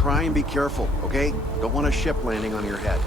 try and be careful, okay? Don't want a ship landing on your head.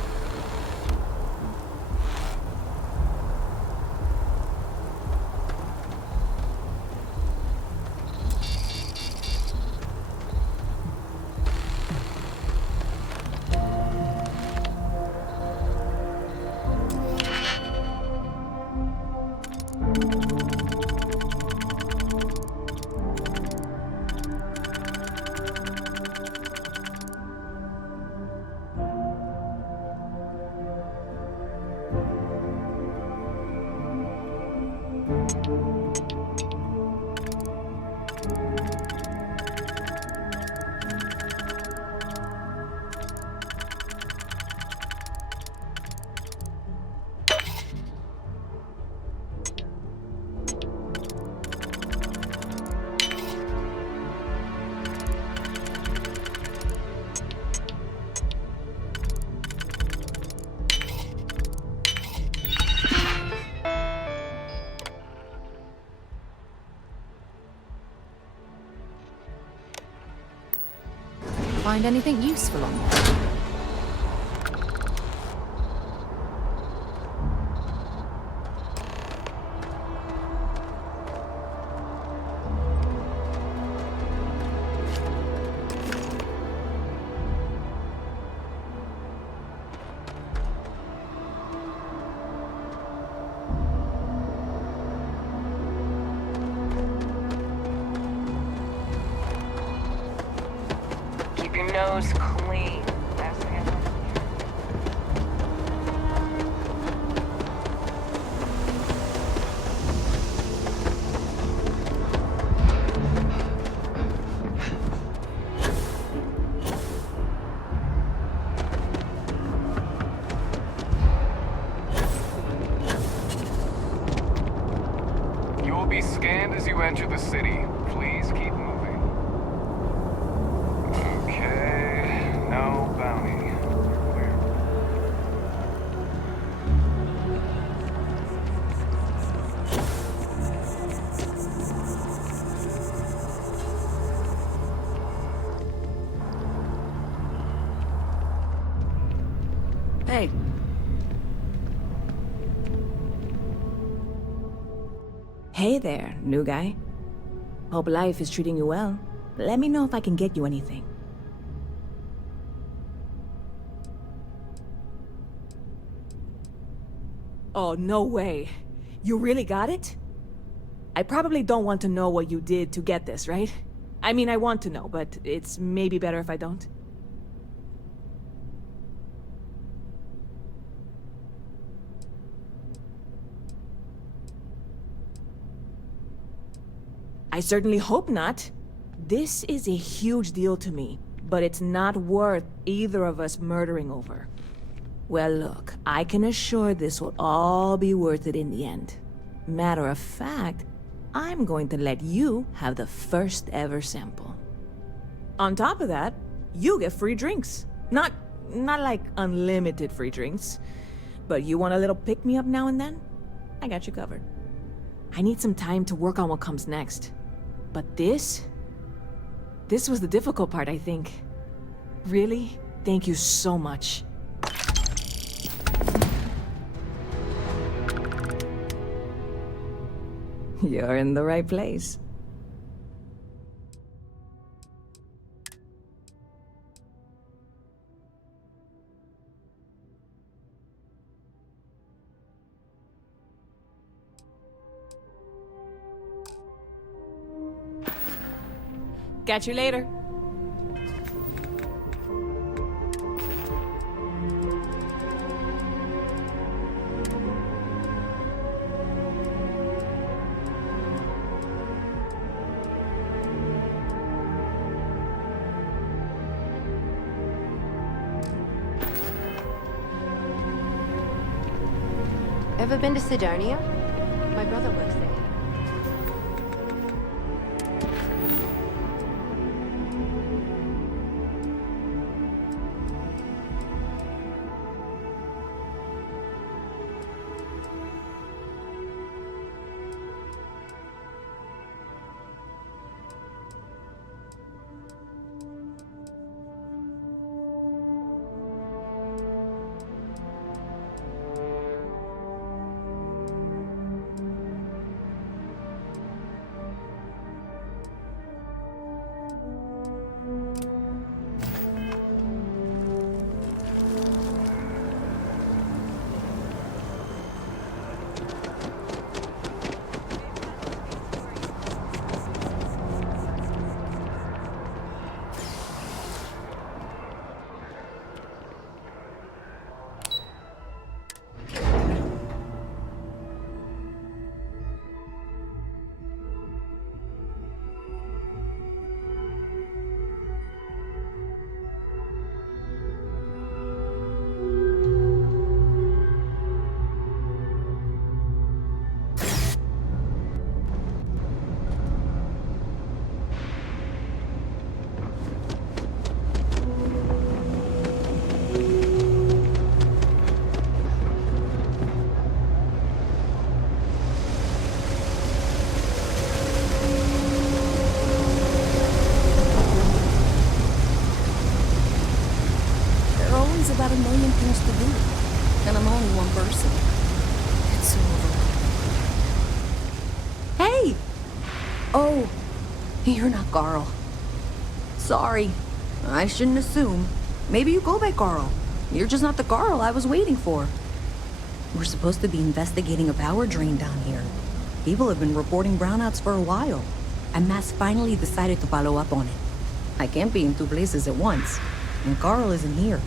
Find anything useful on there? Nose clean. That's the handle. You will be scanned as you enter the city. Please keep moving. No bounty. Clear. Hey. Hey there, new guy. Hope life is treating you well. Let me know if I can get you anything. Oh, no way. You really got it? I probably don't want to know what you did to get this, right? I mean, I want to know, but it's maybe better if I don't. I certainly hope not. This is a huge deal to me, but it's not worth either of us murdering over. Well, look, I can assure this will all be worth it in the end. Matter of fact, I'm going to let you have the first ever sample. On top of that, you get free drinks. Not like unlimited free drinks, but you want a little pick-me-up now and then? I got you covered. I need some time to work on what comes next. But this was the difficult part, I think. Really, thank you so much. You're in the right place. Catch you later. Ever been to Cydonia? My brother works there. always about a million things to do. And I'm only one person. It's so overwhelming. Hey! Oh, you're not Karl. Sorry. I shouldn't assume. Maybe you go by Karl. You're just not the Karl I was waiting for. We're supposed to be investigating a power drain down here. People have been reporting brownouts for a while, and Mass finally decided to follow up on it. I can't be in two places at once, and Karl isn't here.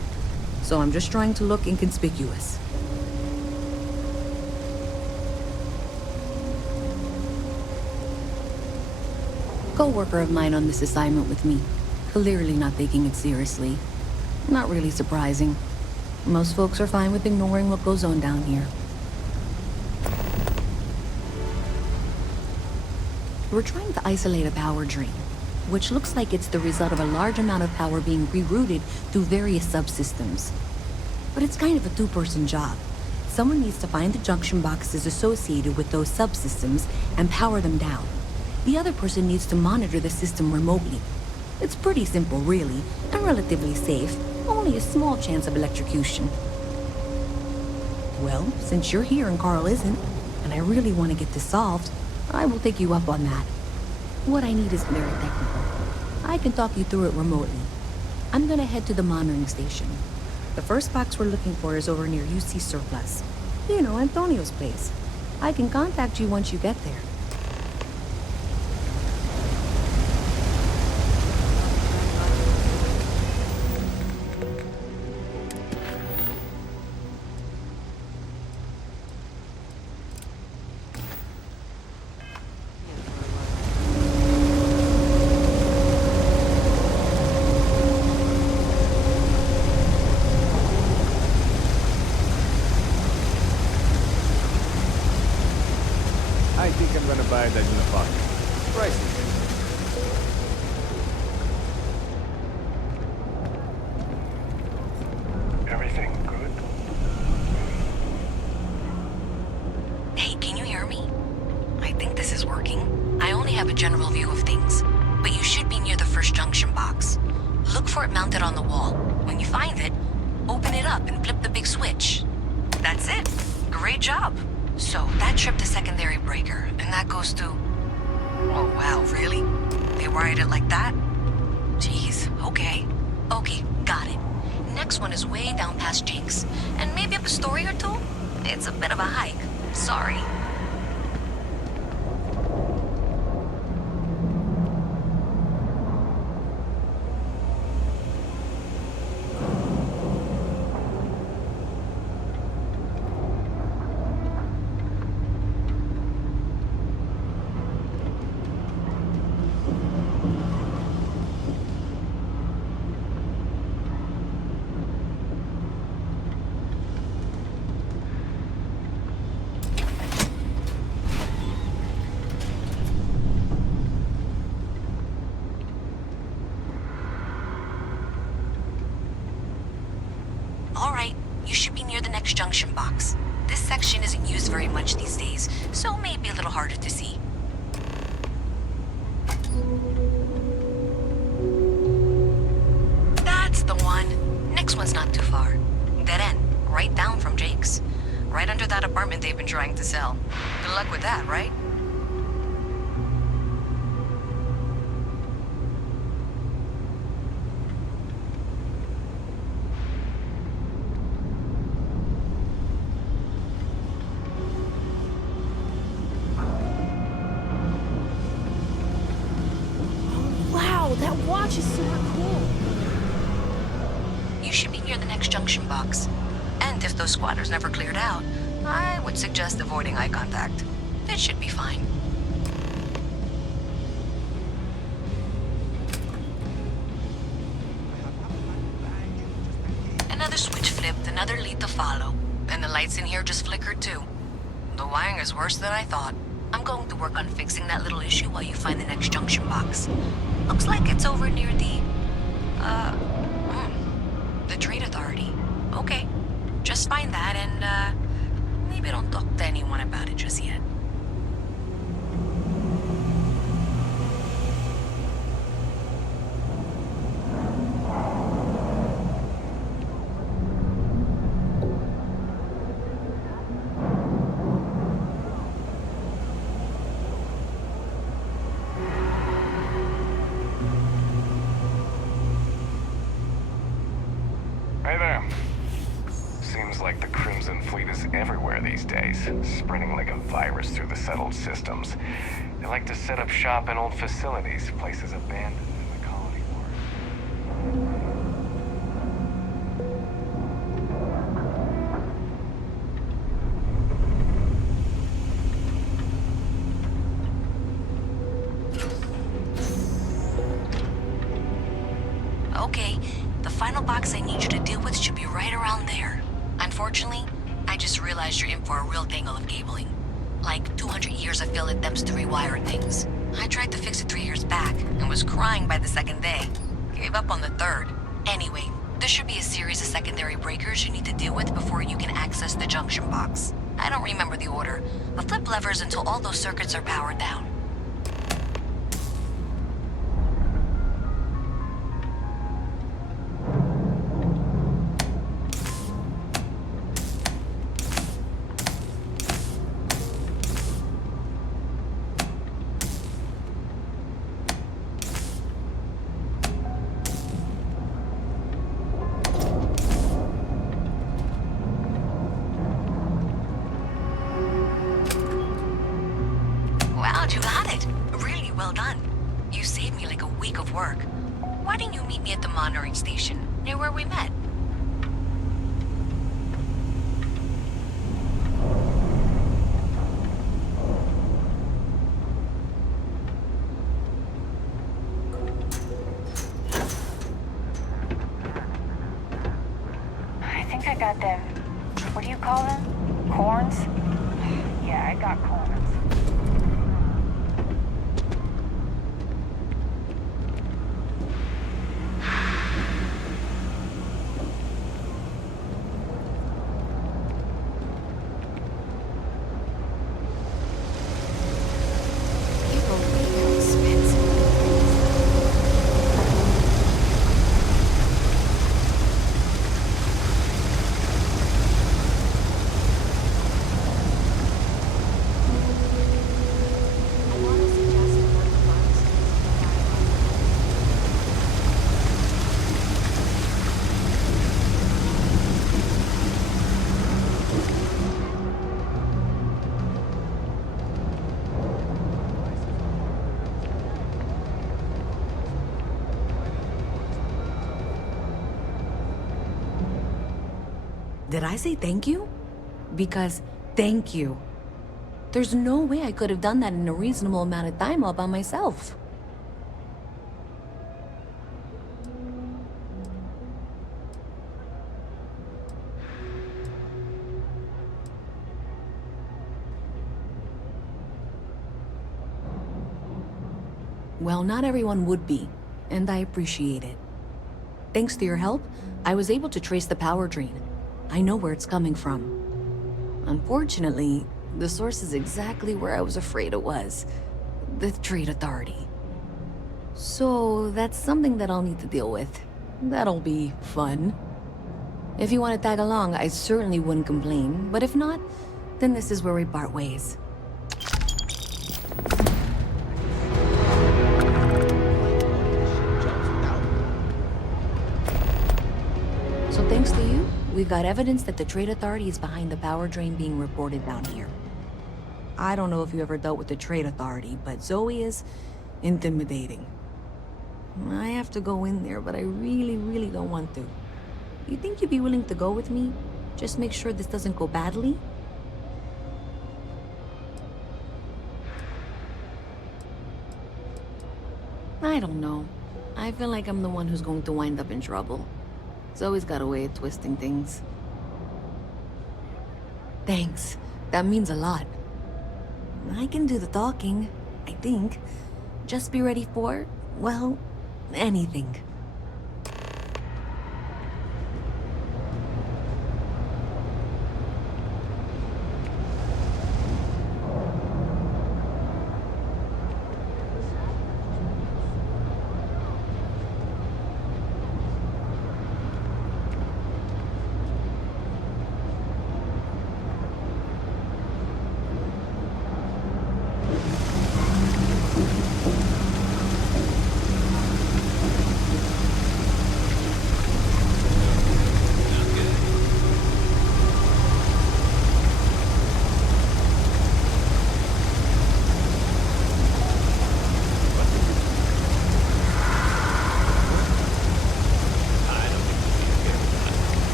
So I'm just trying to look inconspicuous. Co-worker of mine on this assignment with me, clearly not taking it seriously. Not really surprising. Most folks are fine with ignoring what goes on down here. We're trying to isolate a power drain, which looks like it's the result of a large amount of power being rerouted through various subsystems. But it's kind of a two-person job. Someone needs to find the junction boxes associated with those subsystems and power them down. The other person needs to monitor the system remotely. It's pretty simple, really, and relatively safe. Only a small chance of electrocution. Well, since you're here and Karl isn't, and I really want to get this solved, I will take you up on that. What I need isn't very technical. I can talk you through it remotely. I'm gonna head to the monitoring station. The first box we're looking for is over near UC Surplus. You know, Antonio's place. I can contact you once you get there. I think I'm gonna buy that in a pocket. Pricey. Everything good? Hey, can you hear me? I think this is working. I only have a general view of things, but you should be near the first junction box. Look for it mounted on the wall. When you find it, open it up and flip the big switch. That's it. Great job. So that tripped the secondary breaker, and that goes to... Oh wow, really? They wired it like that? Jeez, okay. Okay, got it. Next one is way down past Jake's, and maybe up a story or two? It's a bit of a hike. Sorry. Junction box. This section isn't used very much these days, so may be a little harder to see. That's the one. Next one's not too far. Dead end, right down from Jake's. Right under that apartment they've been trying to sell. Good luck with that, right? Watch is super cool. You should be near the next junction box. And if those squatters never cleared out, I would suggest avoiding eye contact. It should be fine. Another switch flipped, another lead to follow. And the lights in here just flickered too. The wiring is worse than I thought. I'm going to work on fixing that little issue while you find the next junction box. Looks like it's over near the Trade Authority. Okay. Just find that and, maybe don't talk to anyone about it just yet. Hey there. Seems like the Crimson Fleet is everywhere these days, spreading like a virus through the settled systems. They like to set up shop in old facilities, places abandoned in the colony war. Okay, the final box I need you to deal with should be right around there. Unfortunately, I just realized you're in for a real tangle of cabling. Like 200 years of filling them's to rewire things. I tried to fix it 3 years back, and was crying by the second day. Gave up on the third. Anyway, there should be a series of secondary breakers you need to deal with before you can access the junction box. I don't remember the order, but flip levers until all those circuits are powered down. Wow, you got it. Really well done. You saved me like a week of work. Why didn't you meet me at the monitoring station, near where we met? I think I got them. What do you call them? Corns? Yeah, I got corns. People really expensive. I want to suggest one of ours. Did I say thank you? Because thank you. There's no way I could have done that in a reasonable amount of time all by myself. Well, not everyone would be, and I appreciate it. Thanks to your help, I was able to trace the power drain. I know where it's coming from. Unfortunately, the source is exactly where I was afraid it was. The Trade Authority. So, that's something that I'll need to deal with. That'll be fun. If you want to tag along, I certainly wouldn't complain, but if not, then this is where we part ways. So thanks to you, we've got evidence that the Trade Authority is behind the power drain being reported down here. I don't know if you ever dealt with the Trade Authority, but Zoe is intimidating. I have to go in there, but I really don't want to. You think you'd be willing to go with me? Just make sure this doesn't go badly? I don't know. I feel like I'm the one who's going to wind up in trouble. Zoe's got a way of twisting things. Thanks. That means a lot. I can do the talking, I think. Just be ready for, well, anything.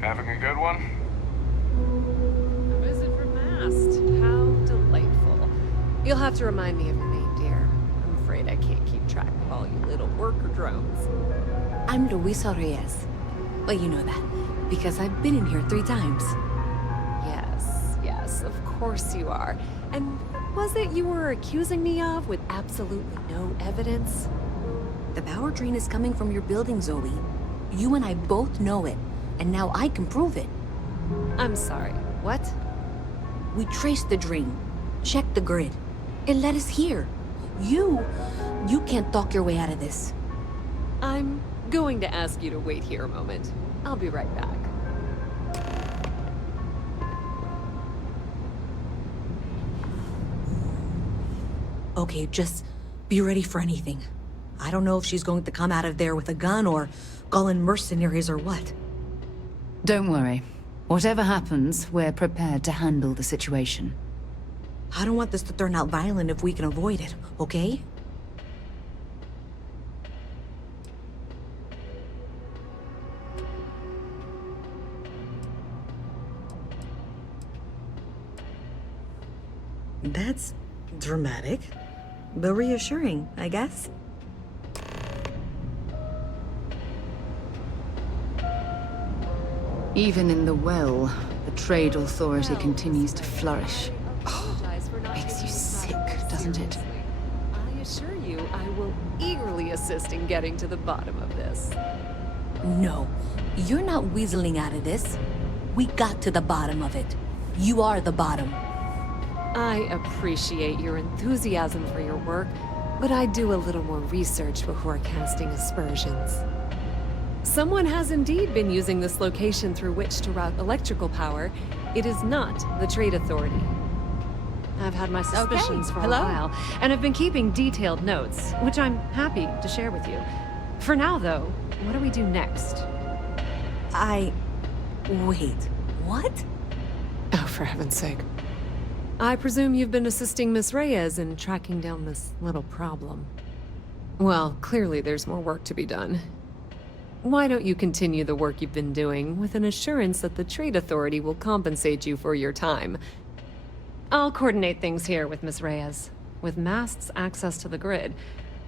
Having a good one? A visit from Mast. How delightful. You'll have to remind me of your name, dear. I'm afraid I can't keep track of all you little worker drones. I'm Louisa Reyes. Well, you know that, because I've been in here 3 times. Yes, of course you are. And what was it you were accusing me of with absolutely no evidence? The power drain is coming from your building, Zoe. You and I both know it, and now I can prove it. I'm sorry, what? We traced the drain, checked the grid. It led us here. You can't talk your way out of this. I'm going to ask you to wait here a moment. I'll be right back. Okay, just be ready for anything. I don't know if she's going to come out of there with a gun or call in mercenaries or what. Don't worry. Whatever happens, we're prepared to handle the situation. I don't want this to turn out violent if we can avoid it, okay? That's dramatic, but reassuring, I guess. Even in the well, the trade authority continues to flourish. Makes you sick, doesn't it? I assure you, I will eagerly assist in getting to the bottom of this. No, you're not weaseling out of this. We got to the bottom of it. You are the bottom. I appreciate your enthusiasm for your work, but I'd do a little more research before casting aspersions. Someone has indeed been using this location through which to route electrical power. It is not the Trade Authority. I've had my suspicions for a while, and have been keeping detailed notes, which I'm happy to share with you. For now, though, what do we do next? Wait, what? Oh, for heaven's sake. I presume you've been assisting Miss Reyes in tracking down this little problem. Well, clearly there's more work to be done. Why don't you continue the work you've been doing with an assurance that the Trade Authority will compensate you for your time? I'll coordinate things here with Miss Reyes. With Mast's access to the grid,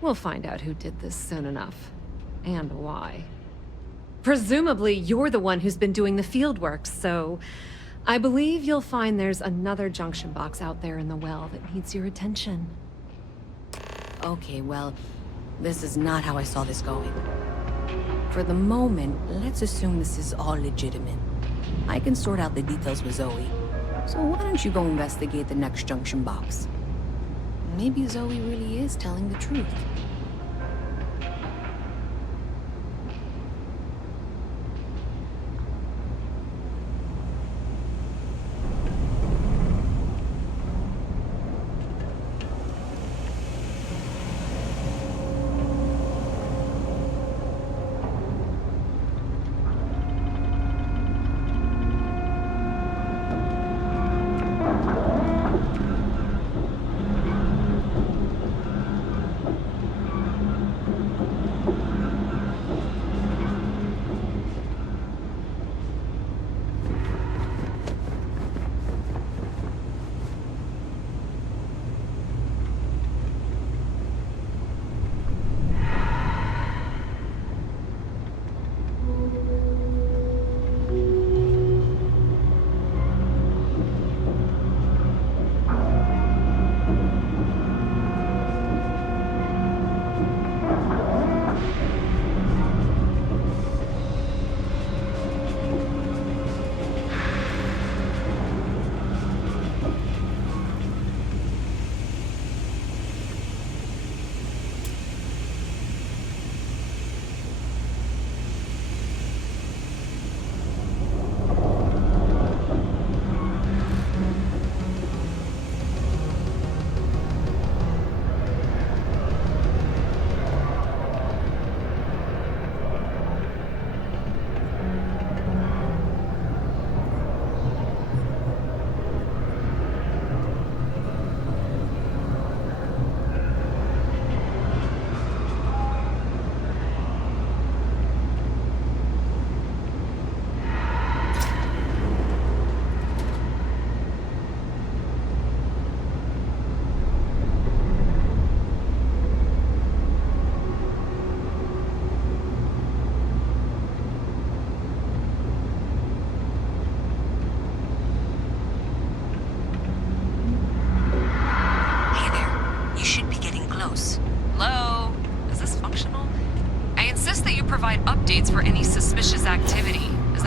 we'll find out who did this soon enough. And why. Presumably, you're the one who's been doing the field work, so I believe you'll find there's another junction box out there in the well that needs your attention. Okay, well, this is not how I saw this going. For the moment, let's assume this is all legitimate. I can sort out the details with Zoe. So why don't you go investigate the next junction box? Maybe Zoe really is telling the truth.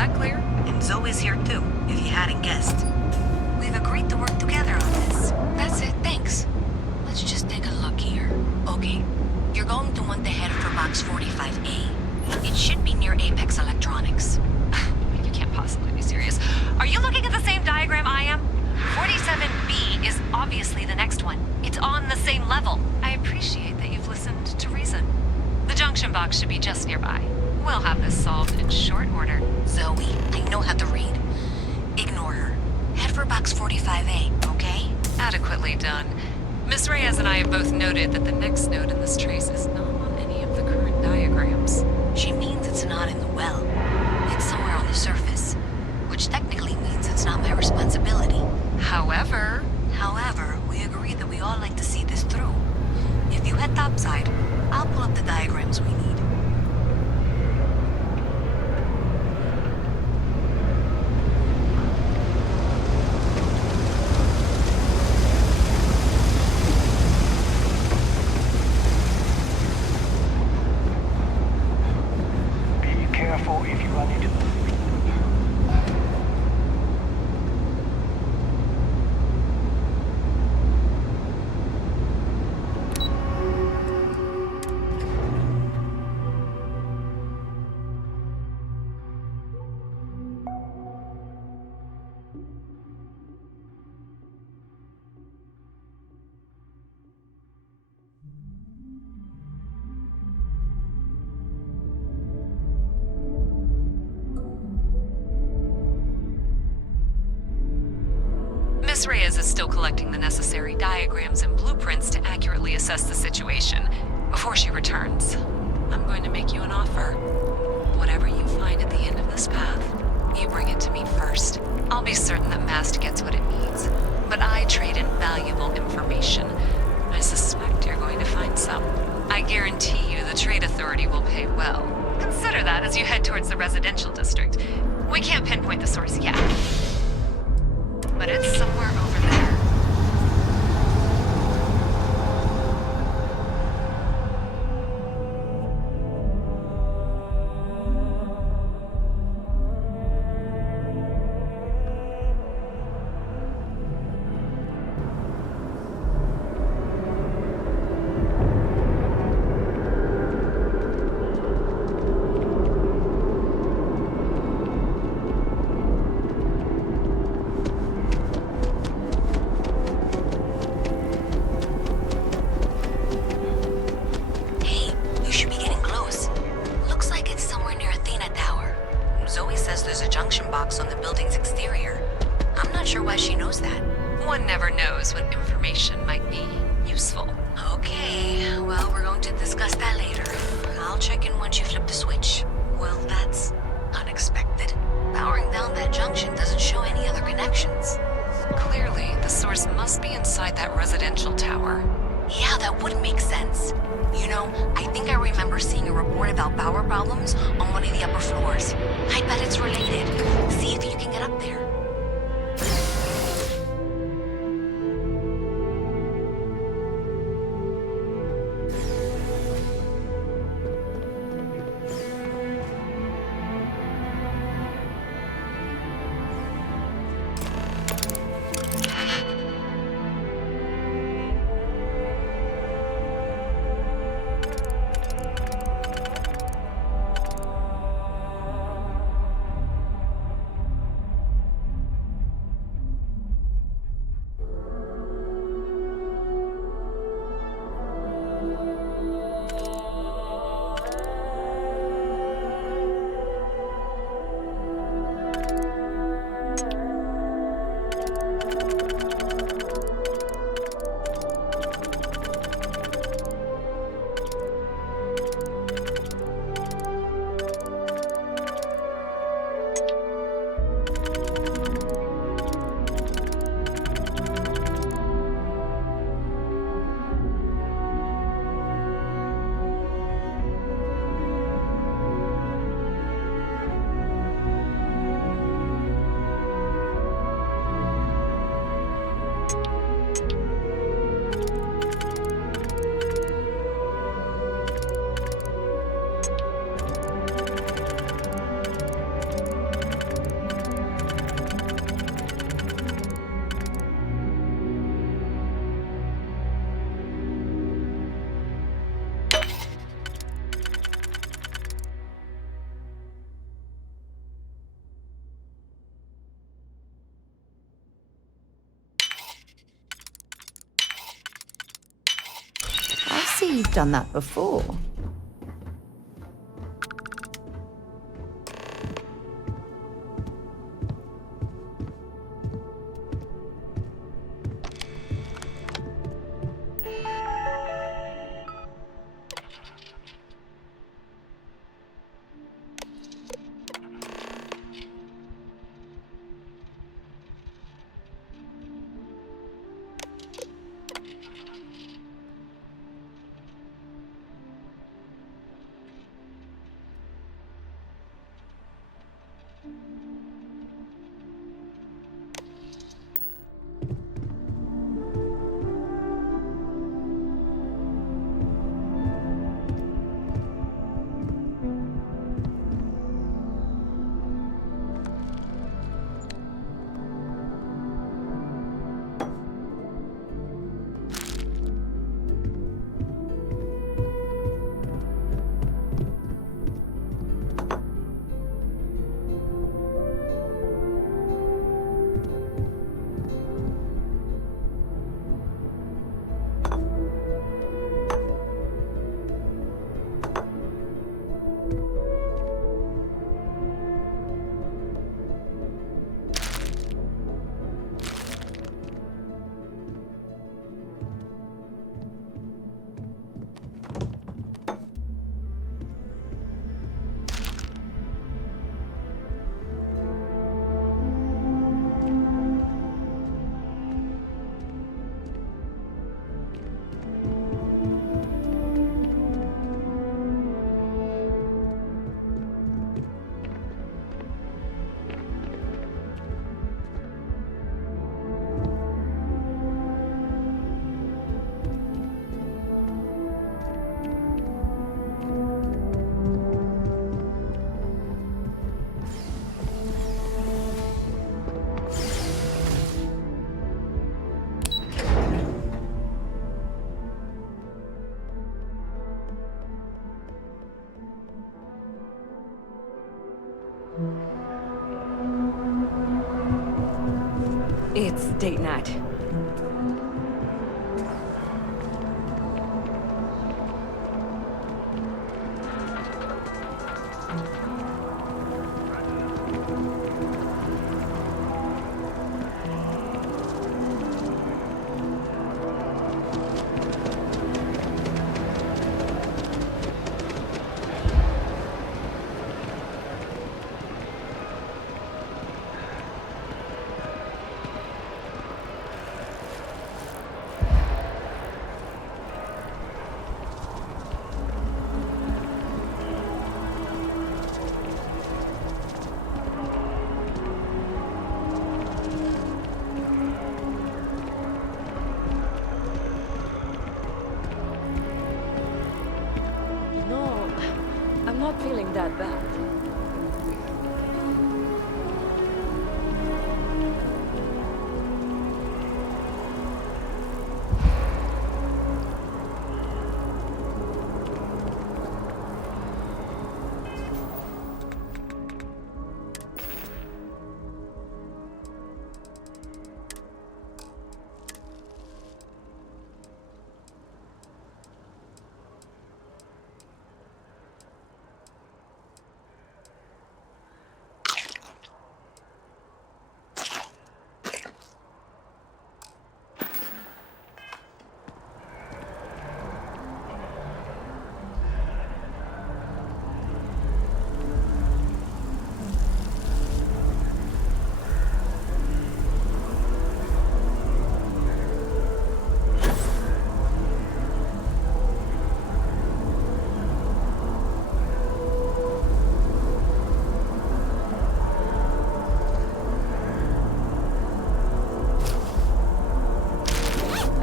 that clear? And Zoe's here too, if you hadn't guessed. We've agreed to work together on this. That's it, thanks. Let's just take a look here. Okay, you're going to want to head for box 45A. It should be near Apex Electronics. You can't possibly be serious. Are you looking at the same diagram I am? 47B is obviously the next one. It's on the same level. I appreciate that you've listened to reason. The junction box should be just nearby. We'll have this solved in short order. Zoe, I know how to read. Ignore her. Head for box 45A, okay? Adequately done. Miss Reyes and I have both noted that the next node in this trace is not on any of the current diagrams. She means it's not in the well. It's somewhere on the surface. Which technically means it's not my responsibility. However, we agree that we all like to see this through. If you head topside, I'll pull up the diagrams we need. Be careful if you run into... Miss Reyes is still collecting the necessary diagrams and blueprints to accurately assess the situation. Before she returns, I'm going to make you an offer. Whatever you find at the end of this path, you bring it to me first. I'll be certain that Mast gets what it needs. But I trade in valuable information. I suspect you're going to find some. I guarantee you the Trade Authority will pay well. Consider that as you head towards the residential district. We can't pinpoint the source yet, but it's somewhere over there. I've done that before. It's date night. Not feeling that bad.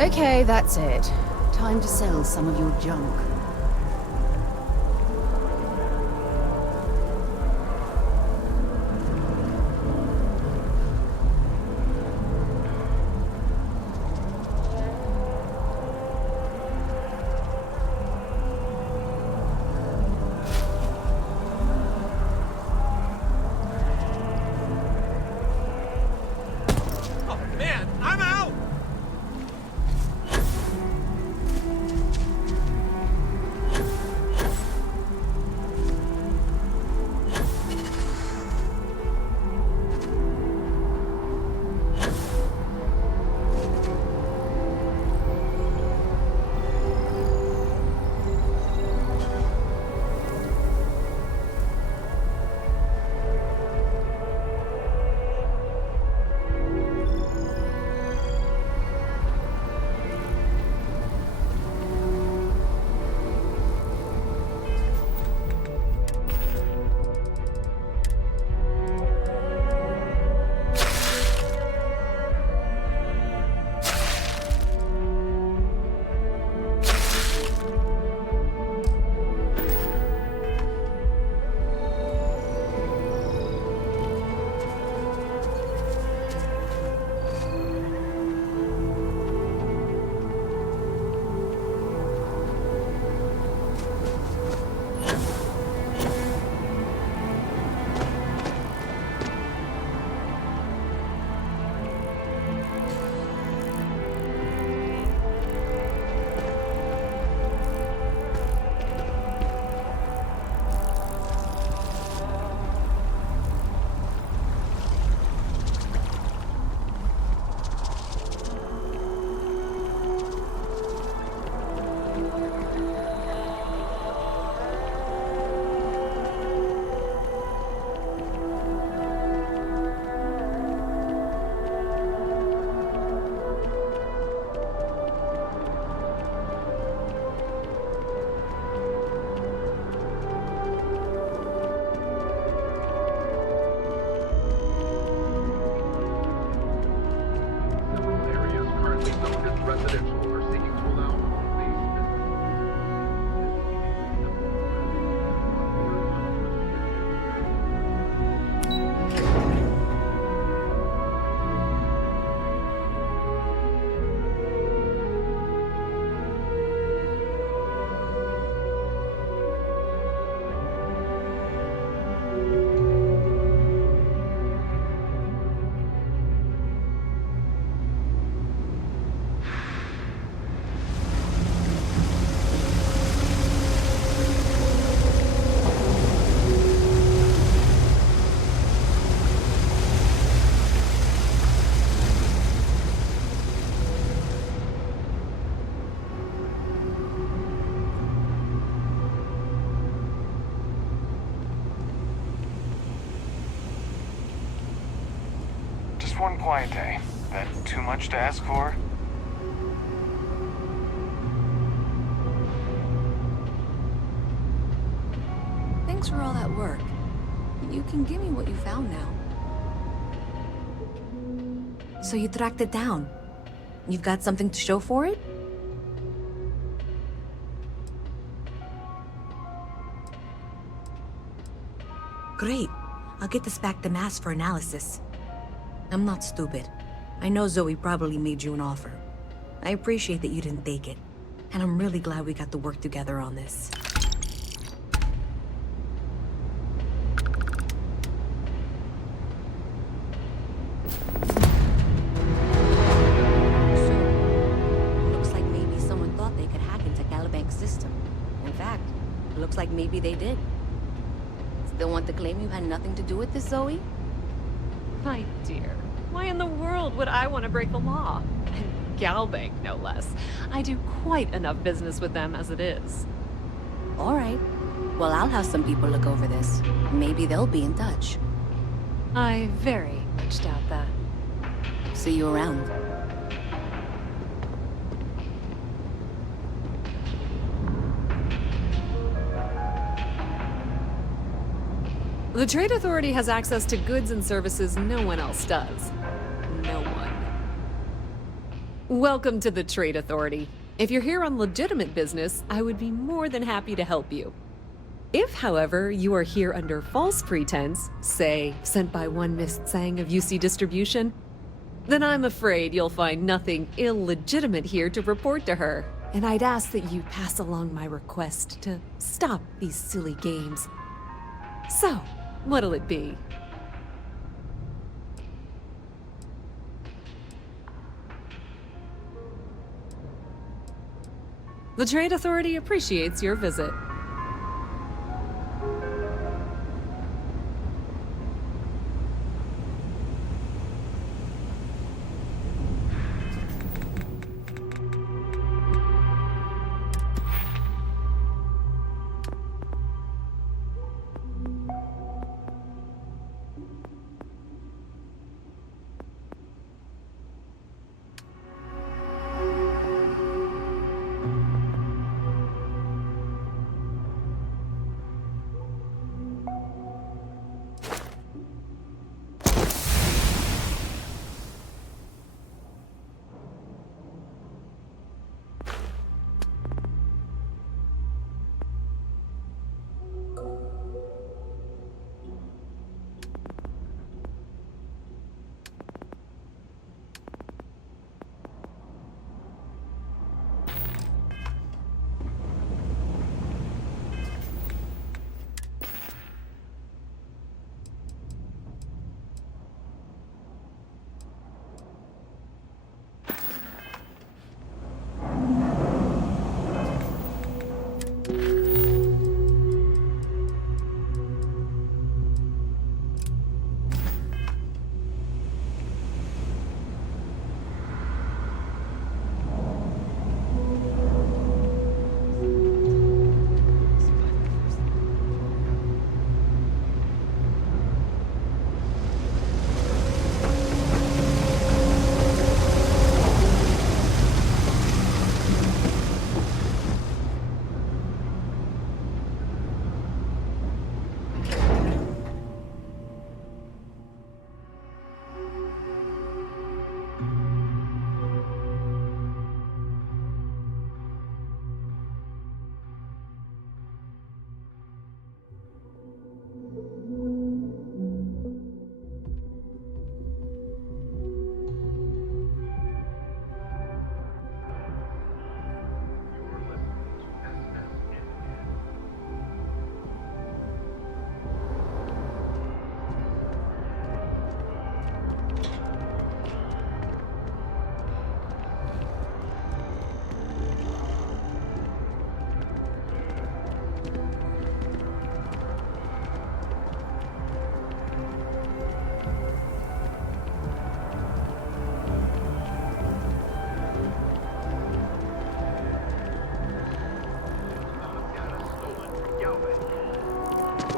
Okay, that's it. Time to sell some of your junk. Just one quiet day. That too much to ask for? Thanks for all that work. You can give me what you found now. So you tracked it down. You've got something to show for it? Great. I'll get this back to Mass for analysis. I'm not stupid. I know Zoe probably made you an offer. I appreciate that you didn't take it. And I'm really glad we got to work together on this. Like maybe they did. Still want to claim you had nothing to do with this, Zoe? My dear, why in the world would I want to break the law? And Galbank, no less. I do quite enough business with them as it is. All right. Well, I'll have some people look over this. Maybe they'll be in touch. I very much doubt that. See you around. The Trade Authority has access to goods and services no one else does. No one. Welcome to the Trade Authority. If you're here on legitimate business, I would be more than happy to help you. If, however, you are here under false pretense, say, sent by one Miss Tsang of UC Distribution, then I'm afraid you'll find nothing illegitimate here to report to her, and I'd ask that you pass along my request to stop these silly games. So, what'll it be? The Trade Authority appreciates your visit.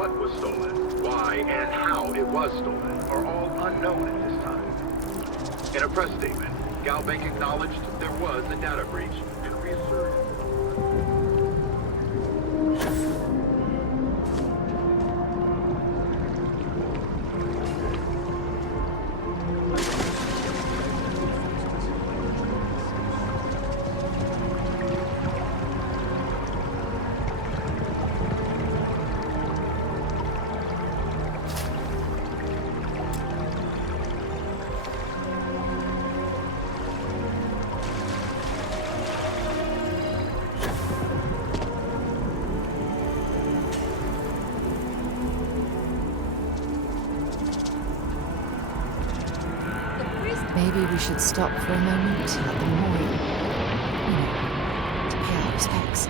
What was stolen, why and how it was stolen are all unknown at this time. In a press statement, Galbank acknowledged there was a data breach and reasserted... Maybe we should stop for a moment to let them mourn. To pay our respects.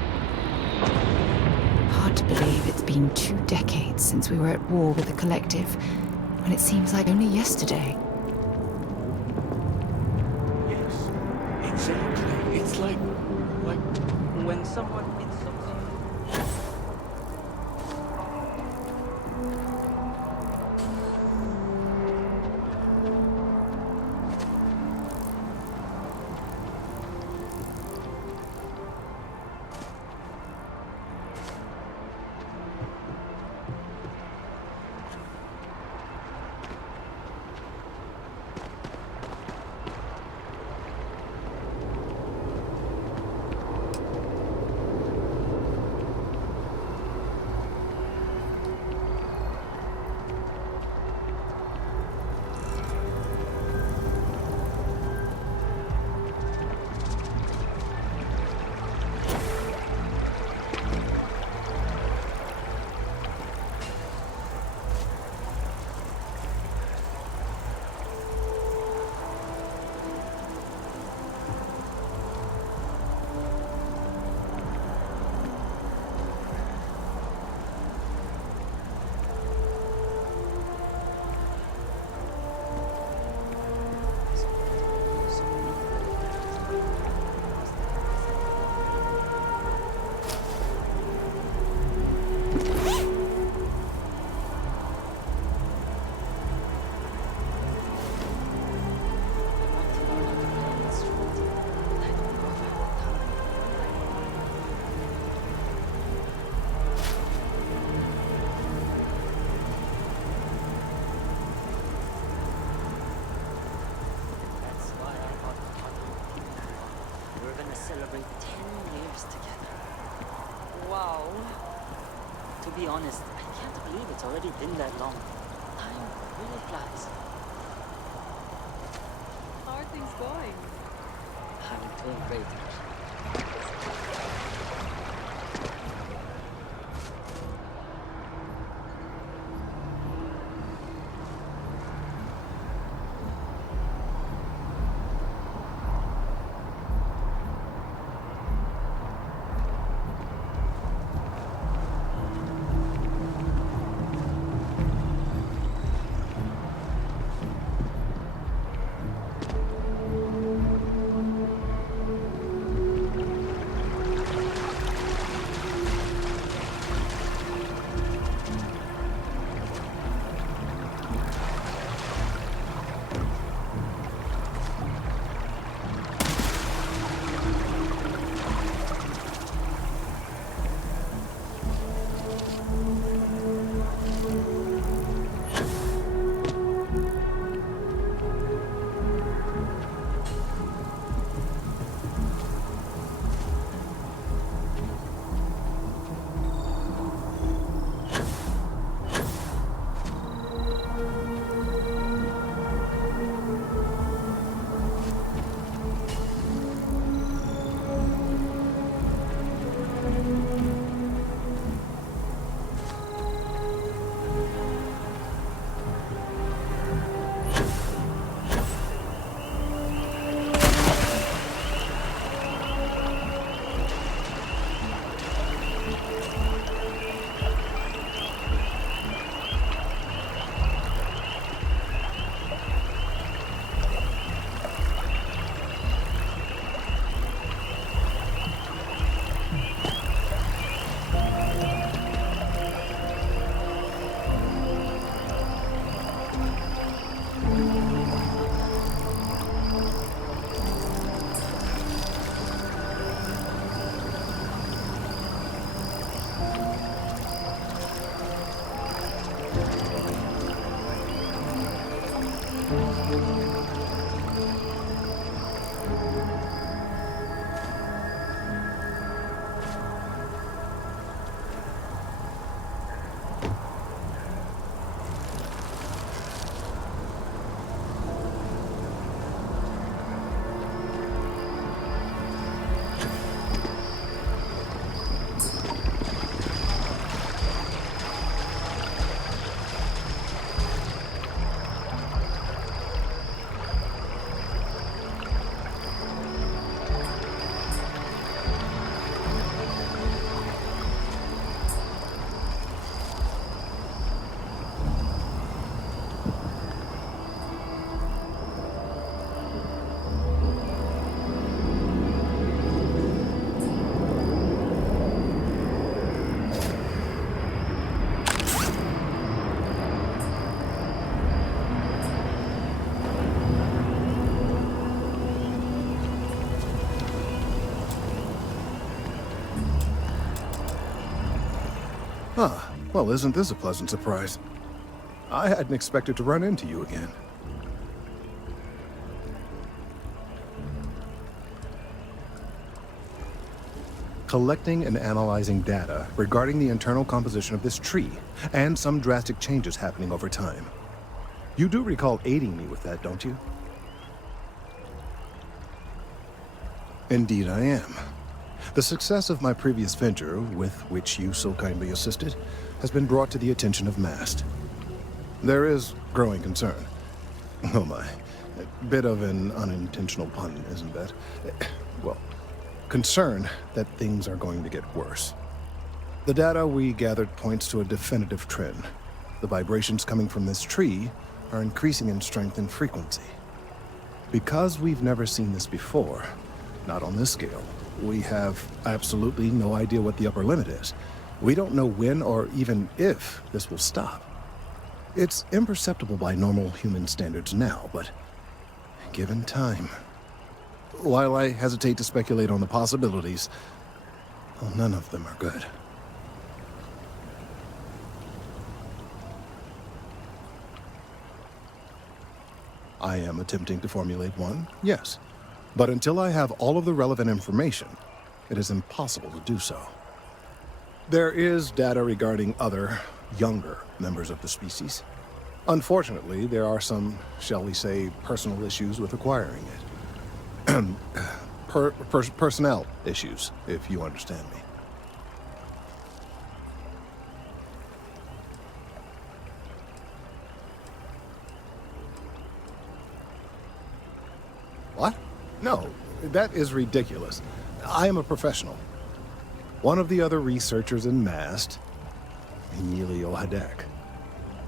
Hard to believe it's been 2 decades since we were at war with the Collective, when it seems like only yesterday. Yes, exactly. It's like when someone meets something. Celebrate 10 years together. Wow. To be honest, I can't believe it's already been that long. Time really flies. How are things going? I'm doing great. Well, isn't this a pleasant surprise? I hadn't expected to run into you again. Collecting and analyzing data regarding the internal composition of this tree, and some drastic changes happening over time. You do recall aiding me with that, don't you? Indeed I am. The success of my previous venture, with which you so kindly assisted, has been brought to the attention of MAST. There is growing concern. Oh my. A bit of an unintentional pun, isn't that? Well, concern that things are going to get worse. The data we gathered points to a definitive trend. The vibrations coming from this tree are increasing in strength and frequency. Because we've never seen this before, not on this scale, we have absolutely no idea what the upper limit is. We don't know when or even if this will stop. It's imperceptible by normal human standards now, but given time... While I hesitate to speculate on the possibilities, well, none of them are good. I am attempting to formulate one, yes. But until I have all of the relevant information, it is impossible to do so. There is data regarding other, younger members of the species. Unfortunately, there are some, shall we say, personal issues with acquiring it. Personnel issues, if you understand me. What? No, that is ridiculous. I am a professional. One of the other researchers in MAST, Emilio Hadek,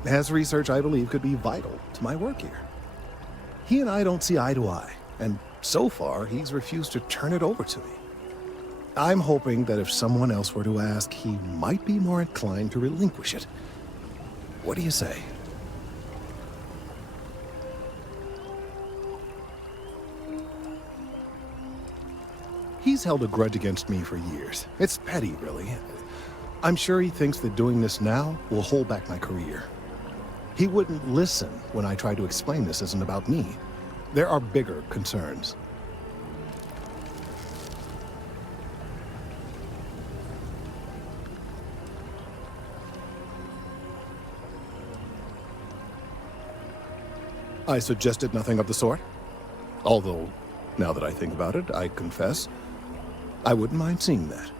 has research I believe could be vital to my work here. He and I don't see eye to eye, and so far, he's refused to turn it over to me. I'm hoping that if someone else were to ask, he might be more inclined to relinquish it. What do you say? He's held a grudge against me for years. It's petty, really. I'm sure he thinks that doing this now will hold back my career. He wouldn't listen when I tried to explain this isn't about me. There are bigger concerns. I suggested nothing of the sort. Although, now that I think about it, I confess, I wouldn't mind seeing that.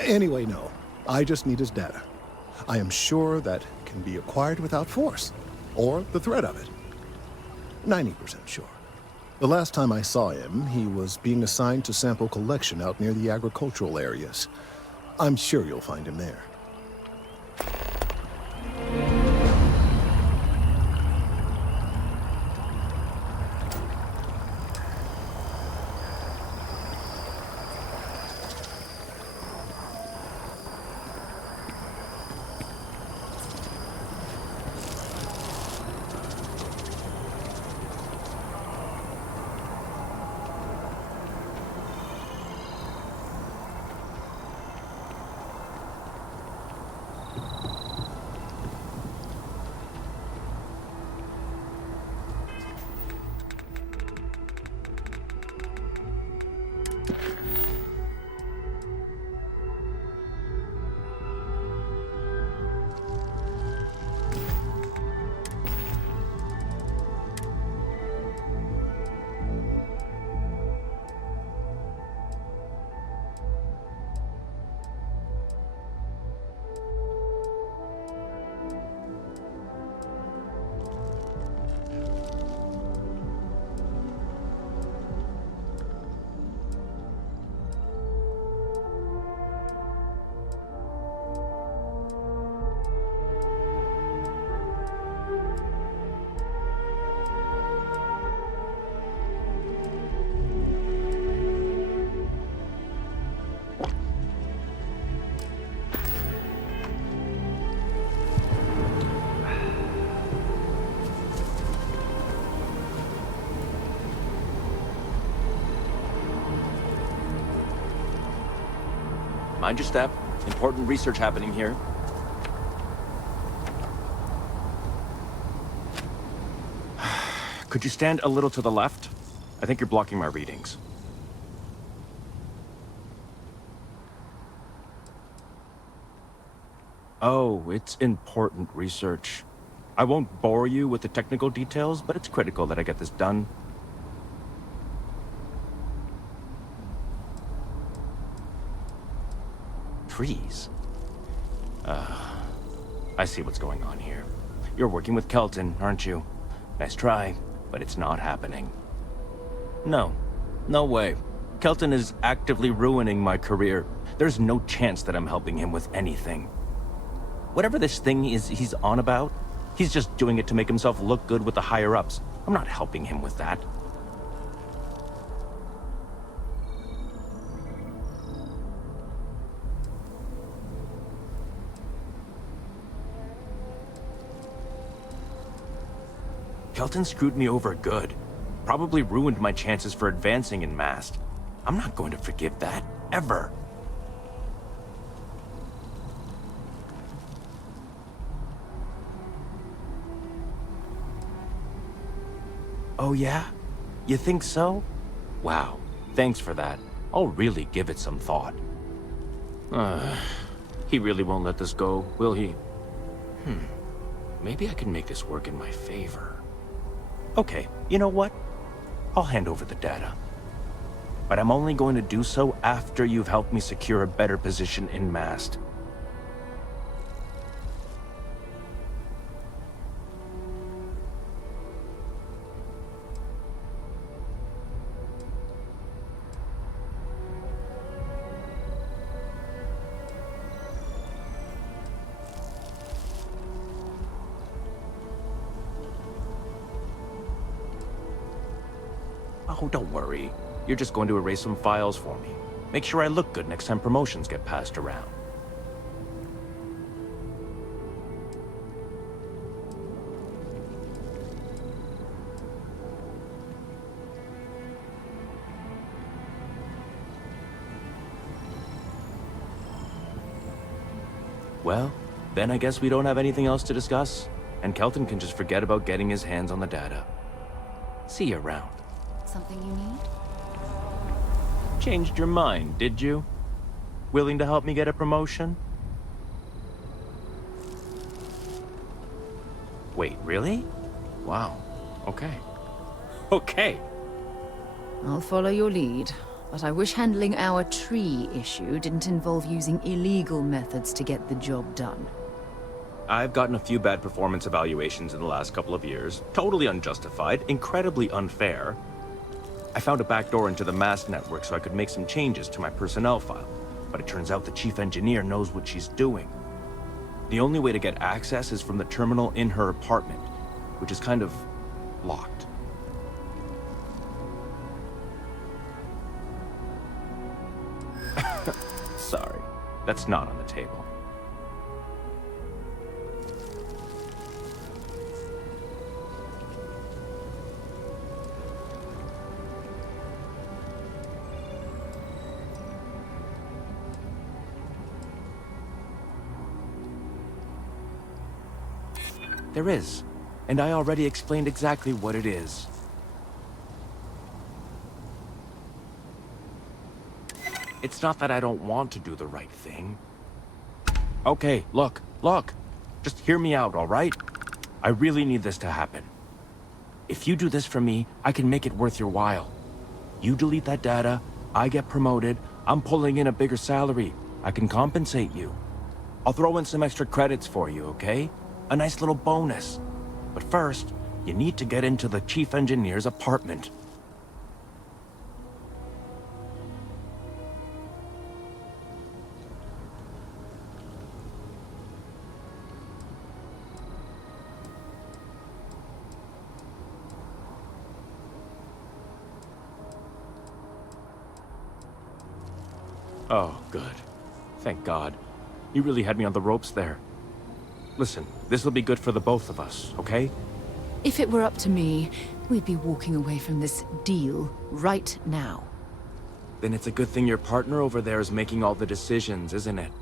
Anyway, no. I just need his data. I am sure that can be acquired without force, or the threat of it. 90% sure. The last time I saw him, he was being assigned to sample collection out near the agricultural areas. I'm sure you'll find him there. Mind your step. Important research happening here. Could you stand a little to the left? I think you're blocking my readings. Oh, it's important research. I won't bore you with the technical details, but it's critical that I get this done. Trees? I see what's going on here. You're working with Kelton, aren't you? Nice try, but it's not happening. No. No way. Kelton is actively ruining my career. There's no chance that I'm helping him with anything. Whatever this thing is he's on about, he's just doing it to make himself look good with the higher-ups. I'm not helping him with that. Kelton screwed me over good. Probably ruined my chances for advancing in Mast. I'm not going to forgive that, ever. Oh yeah? You think so? Wow, thanks for that. I'll really give it some thought. He really won't let this go, will he? Maybe I can make this work in my favor. Okay, you know what? I'll hand over the data. But I'm only going to do so after you've helped me secure a better position in Mast. Oh, don't worry. You're just going to erase some files for me. Make sure I look good next time promotions get passed around. Well, then I guess we don't have anything else to discuss, and Kelton can just forget about getting his hands on the data. See you around. Something you need? Changed your mind, did you? Willing to help me get a promotion? Wait, really? Wow. Okay. Okay. I'll follow your lead, but I wish handling our tree issue didn't involve using illegal methods to get the job done. I've gotten a few bad performance evaluations in the last couple of years. Totally unjustified, incredibly unfair. I found a backdoor into the Mast network so I could make some changes to my personnel file, but it turns out the chief engineer knows what she's doing. The only way to get access is from the terminal in her apartment, which is kind of locked. Sorry, that's not on the table. There is, and I already explained exactly what it is. It's not that I don't want to do the right thing. Okay, look. Just hear me out, all right? I really need this to happen. If you do this for me, I can make it worth your while. You delete that data, I get promoted, I'm pulling in a bigger salary. I can compensate you. I'll throw in some extra credits for you, okay? A nice little bonus. But first, you need to get into the chief engineer's apartment. Oh, good. Thank God. You really had me on the ropes there. Listen, this'll be good for the both of us, okay? If it were up to me, we'd be walking away from this deal right now. Then it's a good thing your partner over there is making all the decisions, isn't it?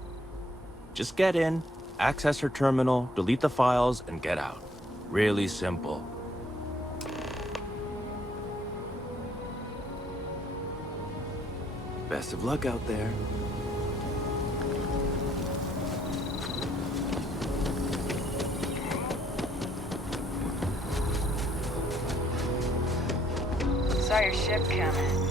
Just get in, access her terminal, delete the files, and get out. Really simple. Best of luck out there. Saw your ship coming.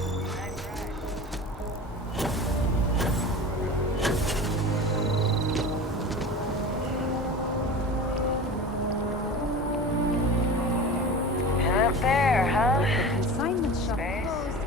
Up there, huh? Consignment shop Space. closed.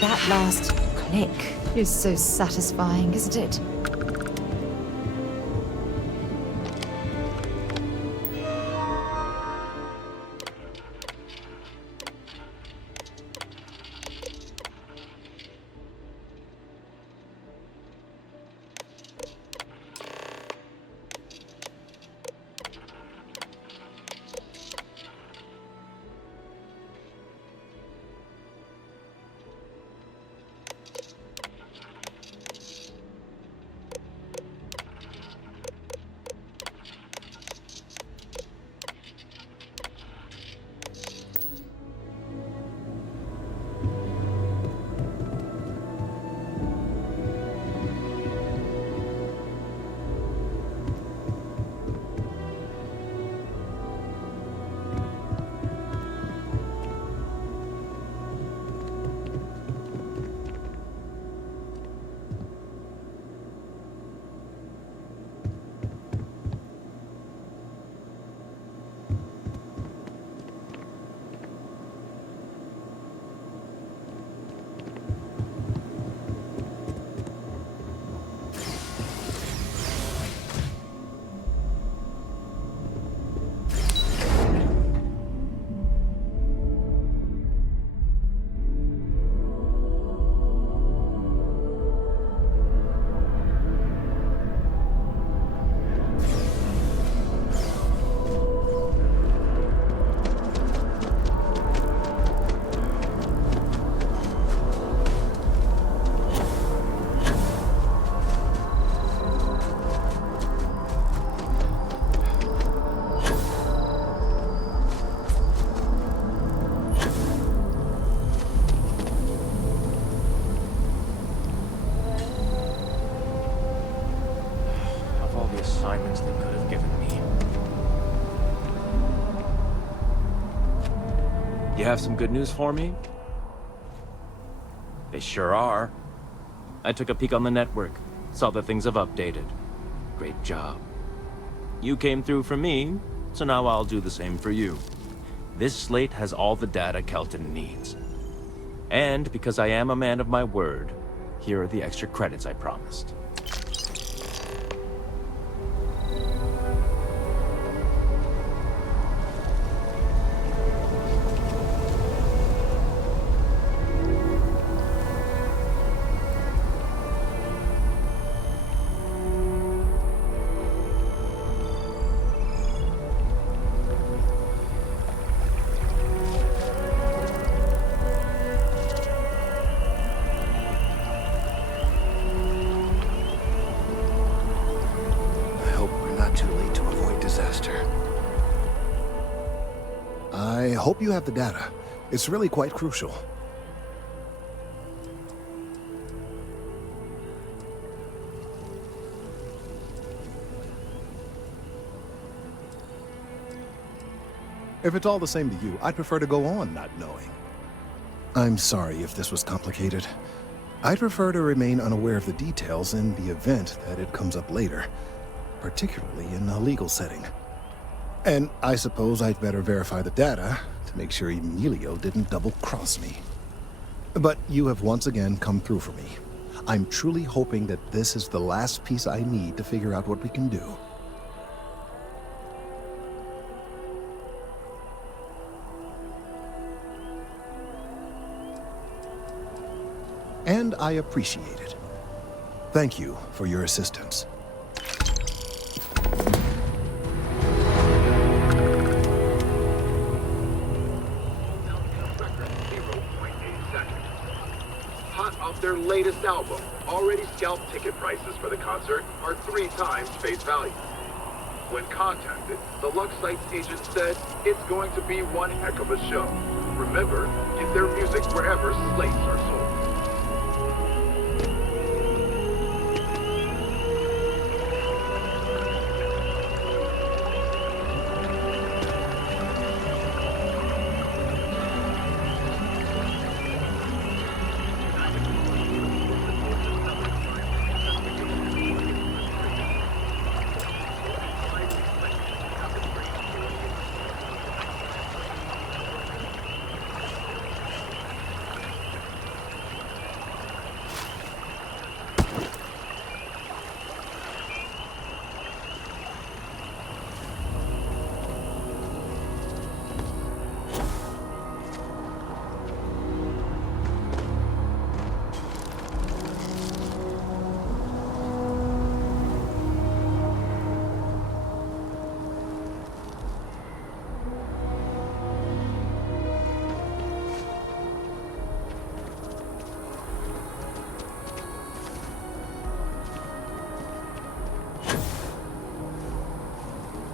That last click is so satisfying, isn't it? assignments they could have given me. You have some good news for me? They sure are. I took a peek on the network, saw that things have updated. Great job. You came through for me, so now I'll do the same for you. This slate has all the data Kelton needs. And because I am a man of my word, here are the extra credits I promised. I hope you have the data. It's really quite crucial. If it's all the same to you, I'd prefer to go on not knowing. I'm sorry if this was complicated. I'd prefer to remain unaware of the details in the event that it comes up later, particularly in a legal setting. And I suppose I'd better verify the data to make sure Emilio didn't double-cross me. But you have once again come through for me. I'm truly hoping that this is the last piece I need to figure out what we can do. And I appreciate it. Thank you for your assistance. Their latest album. Already scalped ticket prices for the concert are 3 times face value. When contacted, the Lux Site's agent said it's going to be one heck of a show. Remember, get their music wherever slates are sold.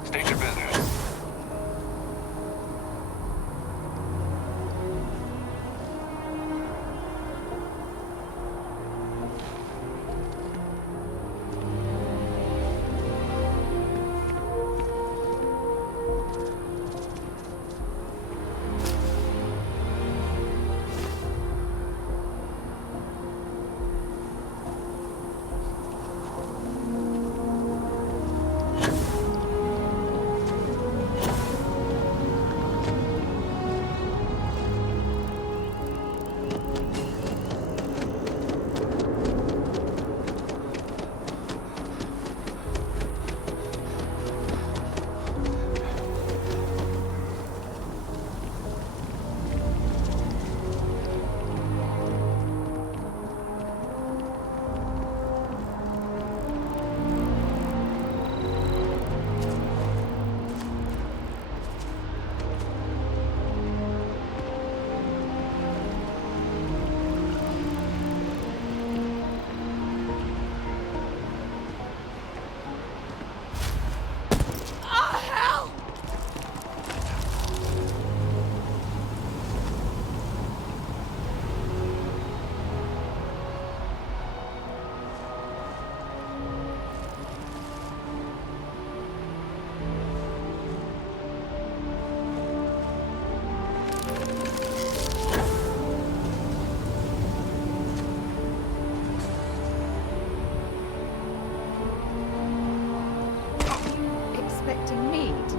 State your business.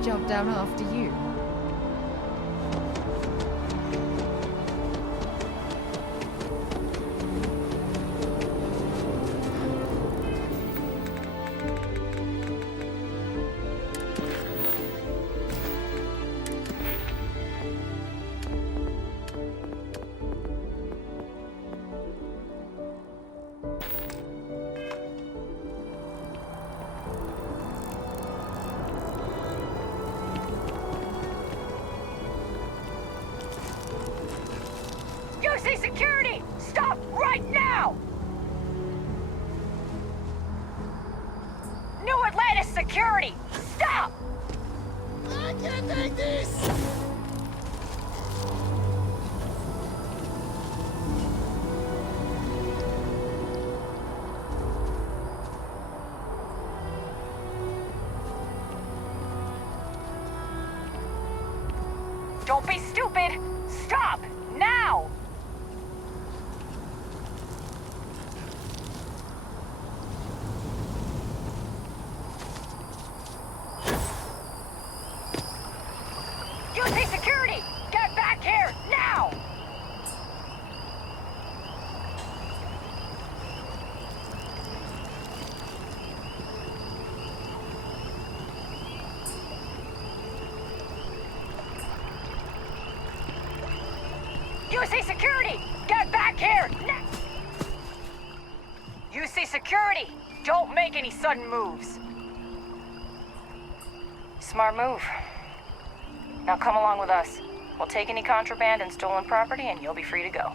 Jump down after you. Security! Stop right now! New Atlantis security! Stop! I can't take this! Don't be stupid! Stop! Now! UC security! Get back here! Now! UC security! Get back here! UC security! Don't make any sudden moves. Smart move. Now come along with us. We'll take any contraband and stolen property and you'll be free to go.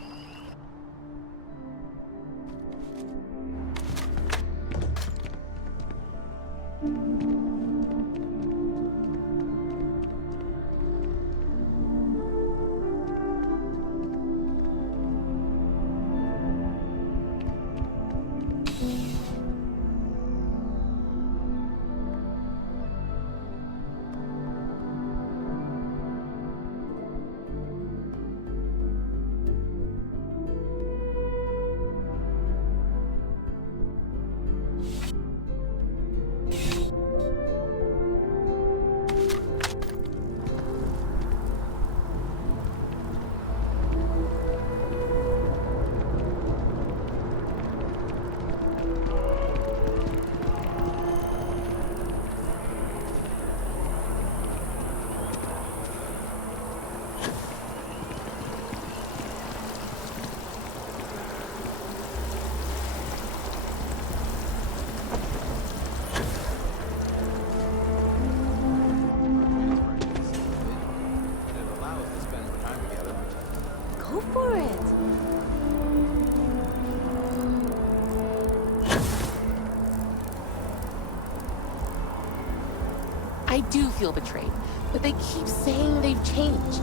I do feel betrayed, but they keep saying they've changed.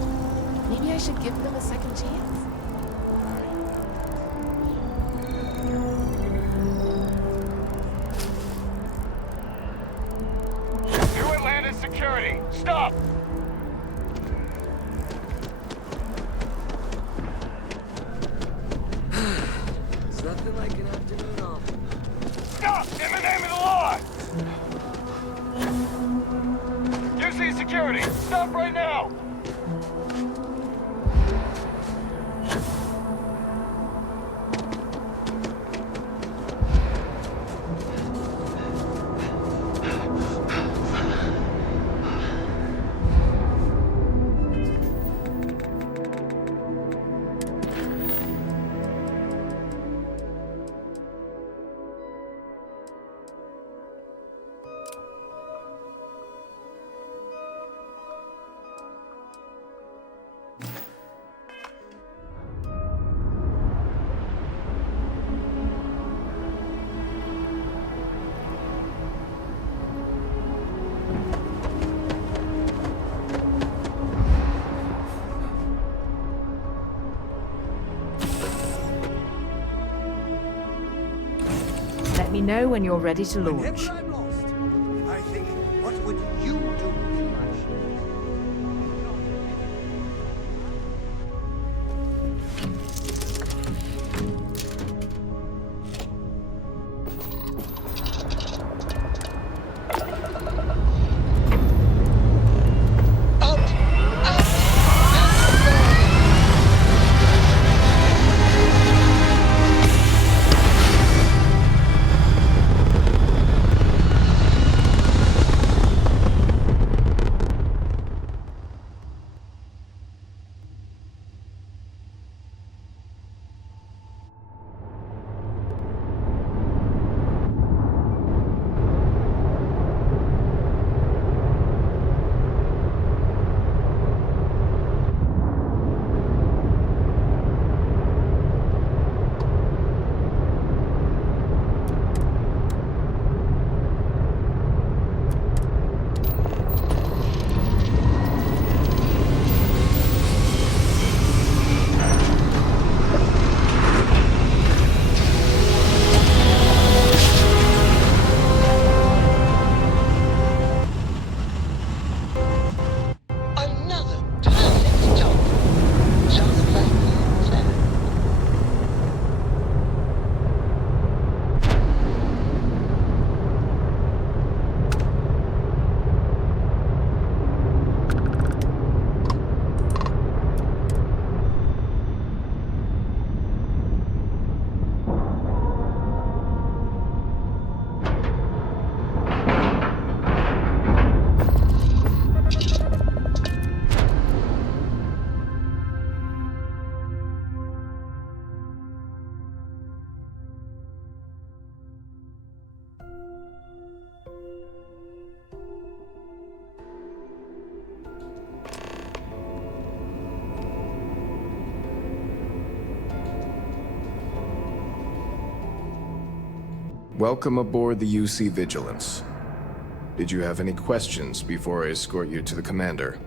Maybe I should give them a second chance? New Atlanta security, stop! It's nothing like an afternoon off. Stop! In the name of the law! UC security, stop right now! Let me know when you're ready to launch. Whenever I'm lost, I think, what would you do in my Welcome aboard the UC Vigilance. Did you have any questions before I escort you to the commander?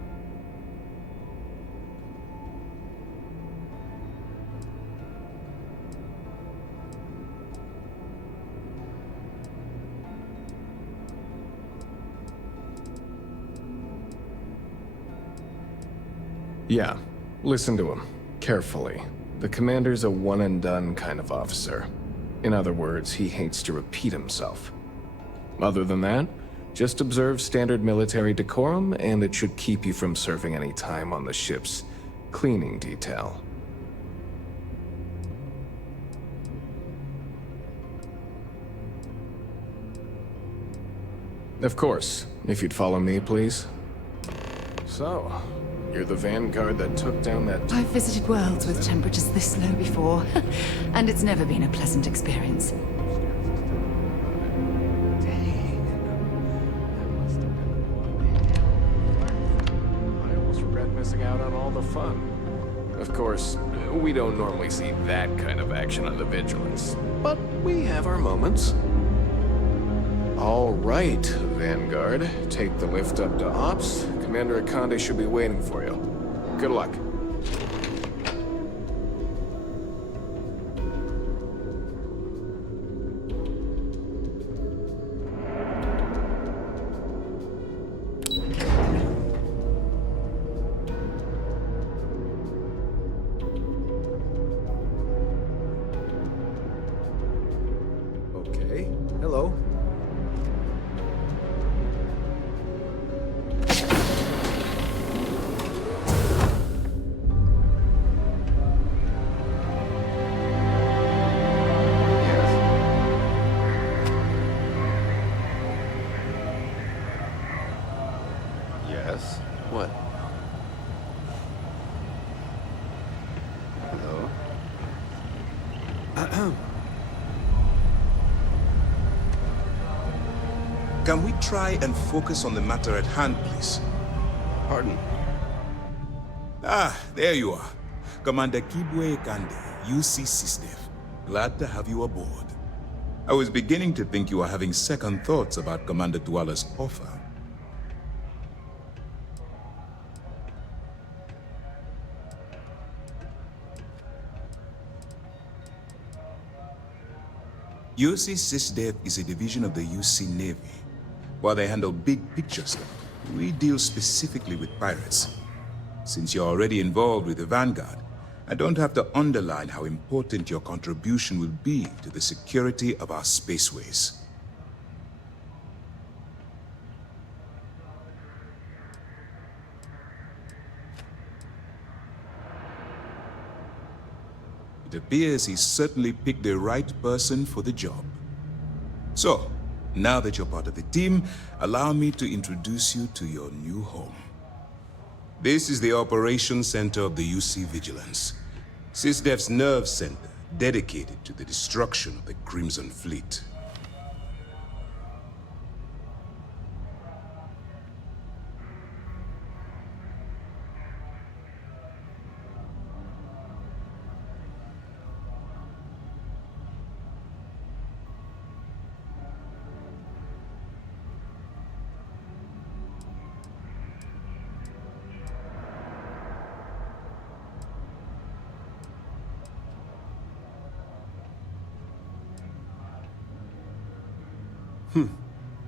Yeah, listen to him, carefully. The commander's a one-and-done kind of officer. In other words, he hates to repeat himself. Other than that, just observe standard military decorum, and it should keep you from serving any time on the ship's cleaning detail. Of course, if you'd follow me, please. So, you're the vanguard that took down that... I've visited worlds with temperatures this low before, and it's never been a pleasant experience. I almost regret missing out on all the fun. Of course, we don't normally see that kind of action on the Vigilance, but we have our moments. All right, Vanguard. Take the lift up to Ops. Commander Ikande should be waiting for you. Good luck. Okay, hello. What? Hello? Can we try and focus on the matter at hand, please? Pardon? Ah, there you are. Commander Kibwe Ikande, UC Sysdef. Glad to have you aboard. I was beginning to think you were having second thoughts about Commander Tuala's offer. UC Sysdef is a division of the UC Navy. While they handle big picture stuff, we deal specifically with pirates. Since you're already involved with the Vanguard, I don't have to underline how important your contribution will be to the security of our spaceways. It appears he's certainly picked the right person for the job. So, now that you're part of the team, allow me to introduce you to your new home. This is the Operations Center of the UC Vigilance, Sysdef's nerve center dedicated to the destruction of the Crimson Fleet.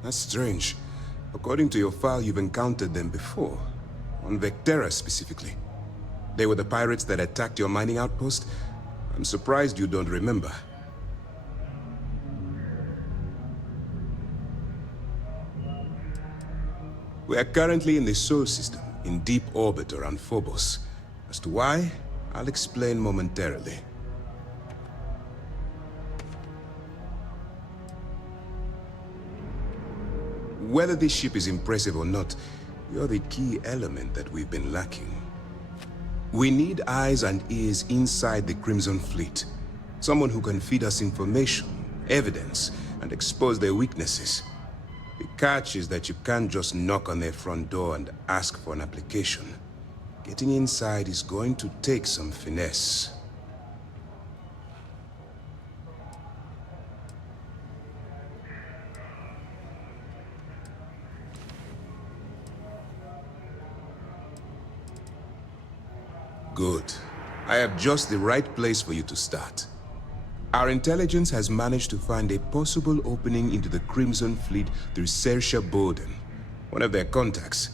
That's strange. According to your file, you've encountered them before. On Vectera, specifically. They were the pirates that attacked your mining outpost? I'm surprised you don't remember. We are currently in the Sol system, in deep orbit around Phobos. As to why, I'll explain momentarily. Whether this ship is impressive or not, you're the key element that we've been lacking. We need eyes and ears inside the Crimson Fleet. Someone who can feed us information, evidence, and expose their weaknesses. The catch is that you can't just knock on their front door and ask for an application. Getting inside is going to take some finesse. Good. I have just the right place for you to start. Our intelligence has managed to find a possible opening into the Crimson Fleet through Bowden, one of their contacts.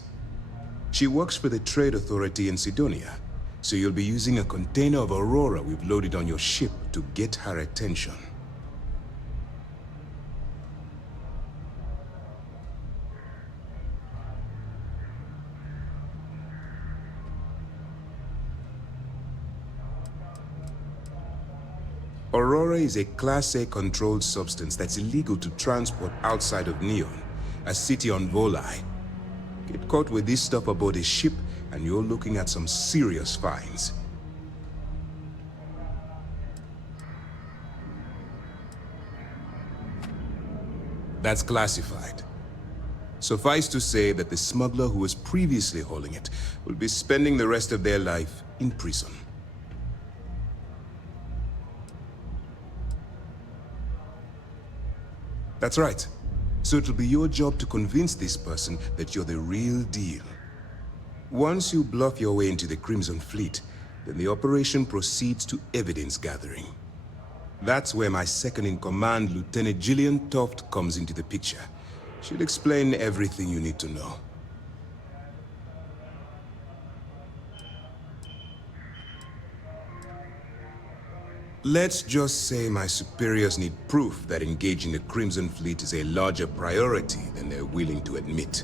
She works for the Trade Authority in Cydonia, so you'll be using a container of Aurora we've loaded on your ship to get her attention. Aurora is a Class A controlled substance that's illegal to transport outside of Neon, a city on Volai. Get caught with this stuff aboard a ship, and you're looking at some serious fines. That's classified. Suffice to say that the smuggler who was previously hauling it will be spending the rest of their life in prison. That's right. So it'll be your job to convince this person that you're the real deal. Once you bluff your way into the Crimson Fleet, then the operation proceeds to evidence gathering. That's where my second-in-command, Lieutenant Gillian Toft, comes into the picture. She'll explain everything you need to know. Let's just say my superiors need proof that engaging the Crimson Fleet is a larger priority than they're willing to admit.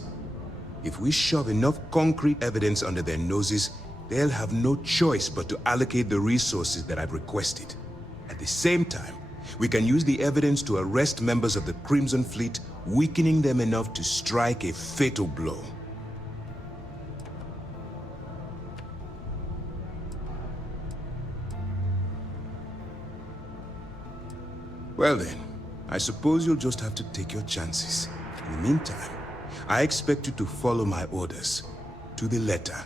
If we shove enough concrete evidence under their noses, they'll have no choice but to allocate the resources that I've requested. At the same time, we can use the evidence to arrest members of the Crimson Fleet, weakening them enough to strike a fatal blow. Well then, I suppose you'll just have to take your chances. In the meantime, I expect you to follow my orders, to the letter.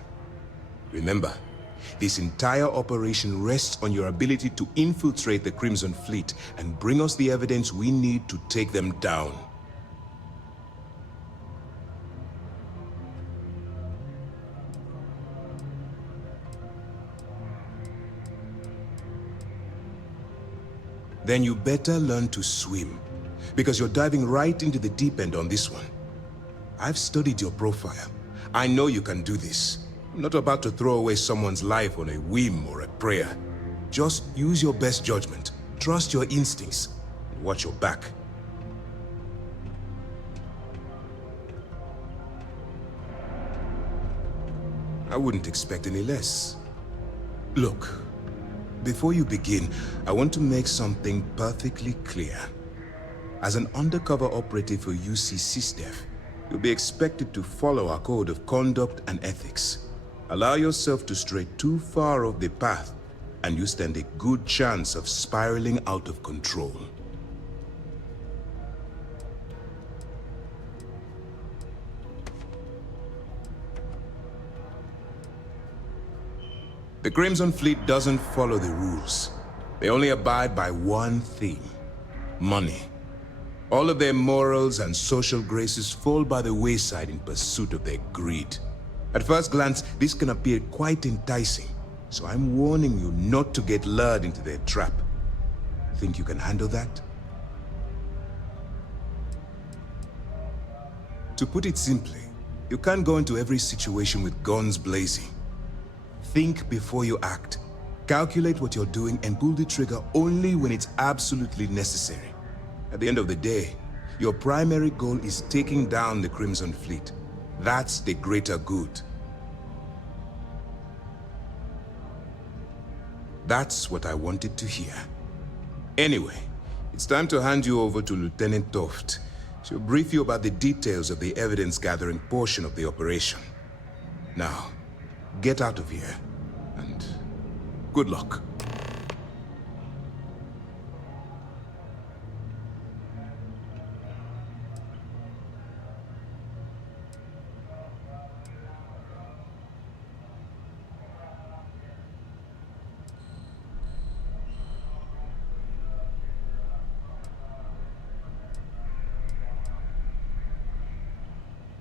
Remember, this entire operation rests on your ability to infiltrate the Crimson Fleet and bring us the evidence we need to take them down. Then you better learn to swim, because you're diving right into the deep end on this one. I've studied your profile. I know you can do this. I'm not about to throw away someone's life on a whim or a prayer. Just use your best judgment, trust your instincts, and watch your back. I wouldn't expect any less. Look. Before you begin, I want to make something perfectly clear. As an undercover operative for UC Sysdef, you'll be expected to follow our code of conduct and ethics. Allow yourself to stray too far off the path, and you stand a good chance of spiraling out of control. The Crimson Fleet doesn't follow the rules. They only abide by one thing: money. All of their morals and social graces fall by the wayside in pursuit of their greed. At first glance, this can appear quite enticing, so I'm warning you not to get lured into their trap. Think you can handle that? To put it simply, you can't go into every situation with guns blazing. Think before you act. Calculate what you're doing and pull the trigger only when it's absolutely necessary. At the end of the day, your primary goal is taking down the Crimson Fleet. That's the greater good. That's what I wanted to hear. Anyway, it's time to hand you over to Lieutenant Toft. She'll brief you about the details of the evidence-gathering portion of the operation. Now, get out of here, and good luck.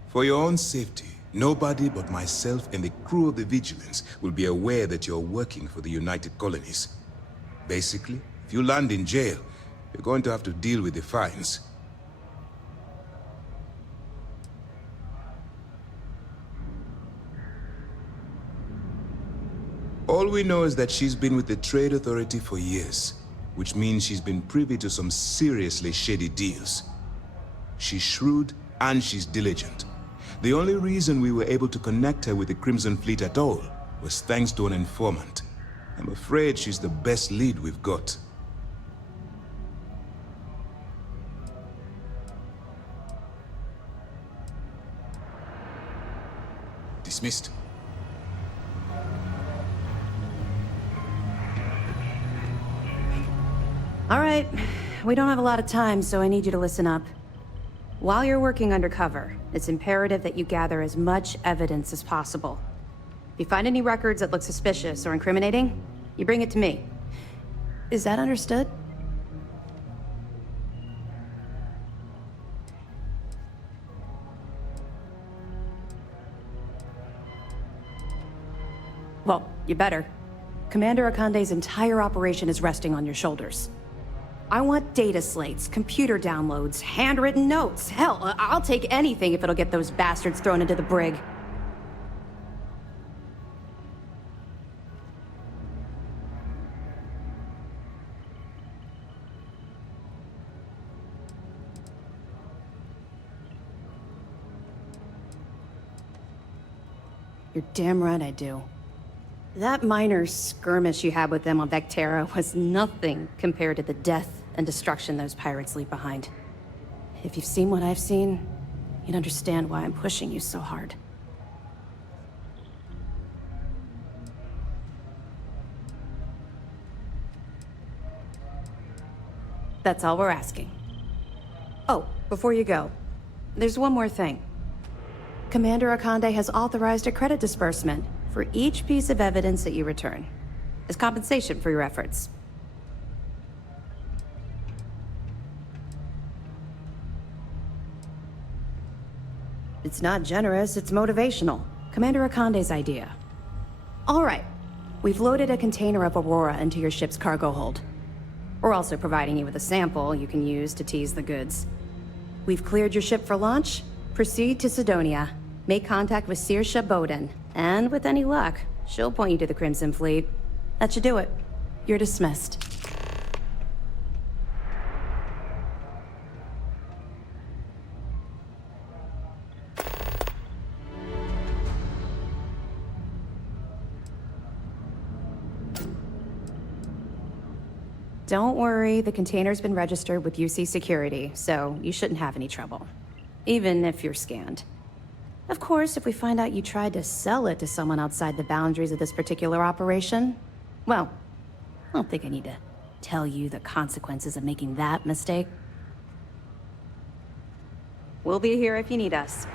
For your own safety, Nobody but myself and the crew of the Vigilance will be aware that you're working for the United Colonies. Basically, if you land in jail, you're going to have to deal with the fines. All we know is that she's been with the Trade Authority for years, which means she's been privy to some seriously shady deals. She's shrewd and she's diligent. The only reason we were able to connect her with the Crimson Fleet at all was thanks to an informant. I'm afraid she's the best lead we've got. Dismissed. All right, we don't have a lot of time, so I need you to listen up. While you're working undercover, it's imperative that you gather as much evidence as possible. If you find any records that look suspicious or incriminating, you bring it to me. Is that understood? Well, you better. Commander Ikande's entire operation is resting on your shoulders. I want data slates, computer downloads, handwritten notes. Hell, I'll take anything if it'll get those bastards thrown into the brig. You're damn right I do. That minor skirmish you had with them on Vectera was nothing compared to the death and destruction those pirates leave behind. If you've seen what I've seen, you'd understand why I'm pushing you so hard. That's all we're asking. Oh, before you go, there's one more thing. Commander Ikande has authorized a credit disbursement for each piece of evidence that you return, as compensation for your efforts. It's not generous, it's motivational. Commander Ikande's idea. All right, we've loaded a container of Aurora into your ship's cargo hold. We're also providing you with a sample you can use to tease the goods. We've cleared your ship for launch. Proceed to Cydonia. Make contact with Sadirse Bowden. And with any luck, she'll point you to the Crimson Fleet. That should do it. You're dismissed. Don't worry, the container's been registered with UC Security, so you shouldn't have any trouble. Even if you're scanned. Of course, if we find out you tried to sell it to someone outside the boundaries of this particular operation, well, I don't think I need to tell you the consequences of making that mistake. We'll be here if you need us.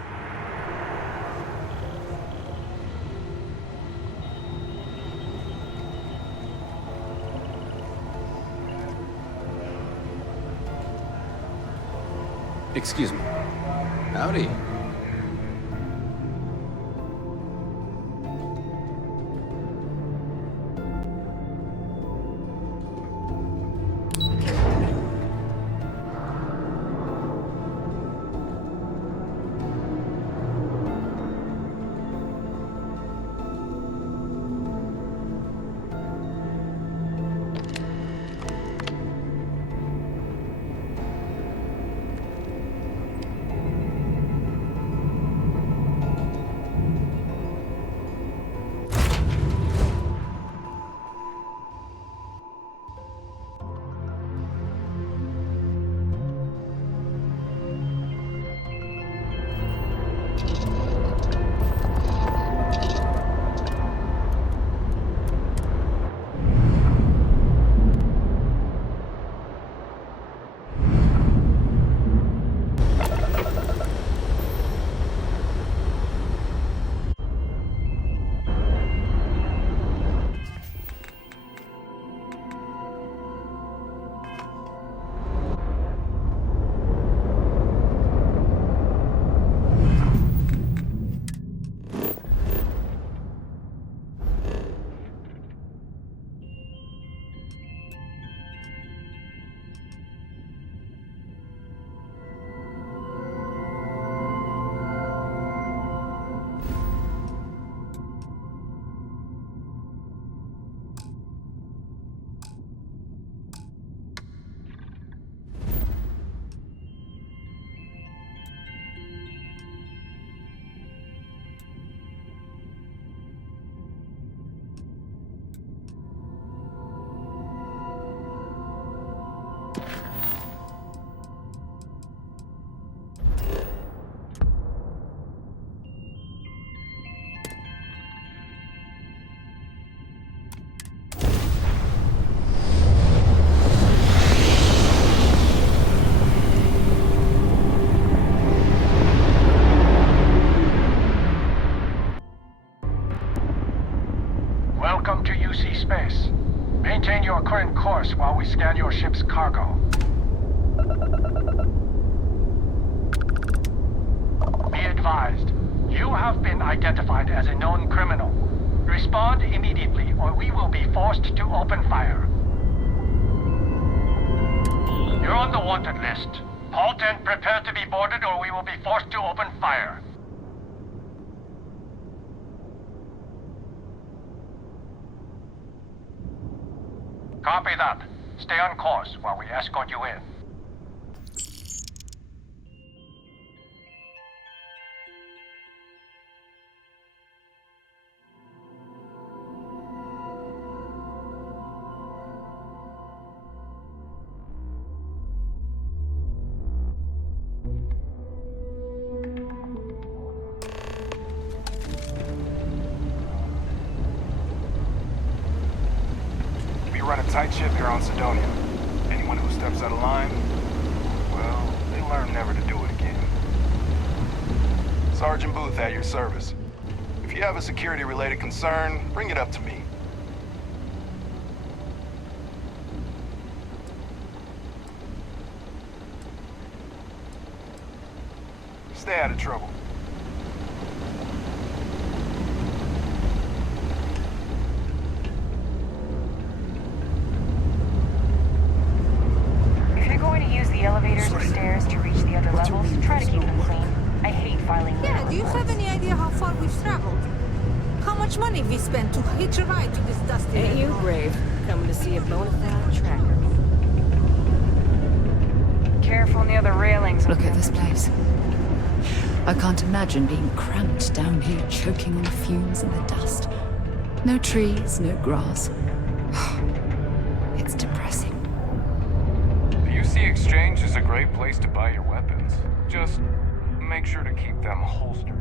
Excuse me. Howdy. Welcome to UC Space. Maintain your current course while we scan your ship's cargo. Be advised, you have been identified as a known criminal. Respond immediately or we will be forced to open fire. You're on the wanted list. Halt and prepare to be boarded or we will be forced to open fire. Copy that. Stay on course while we escort you in. Run a tight ship here on Cydonia. Anyone who steps out of line, well, they learn never to do it again. Sergeant Booth at your service. If you have a security-related concern, bring it up to me. Stay out of trouble. The elevators or stairs to reach the other levels, try to keep them clean. I hate filing. Yeah, do you have any idea how far we've traveled? How much money we spent to hitch a ride to this dusty... Ain't you brave, coming to see a bona fide tracker. Careful near the railings. Look at this place. I can't imagine being cramped down here, choking on the fumes and the dust. No trees, no grass. It's depressing. UC Exchange is a great place to buy your weapons. Just make sure to keep them holstered.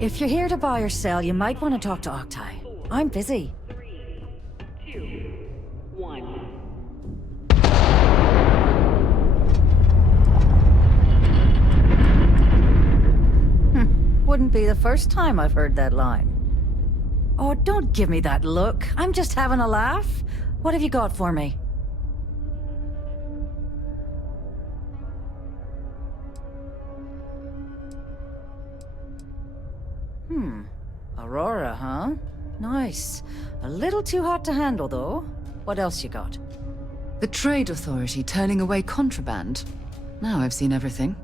If you're here to buy or sell, you might want to talk to Octai. I'm busy. 3, 2, 1. Wouldn't be the first time I've heard that line. Oh, don't give me that look. I'm just having a laugh. What have you got for me? Aurora, huh? Nice. A little too hot to handle, though. What else you got? The Trade Authority turning away contraband. Now I've seen everything.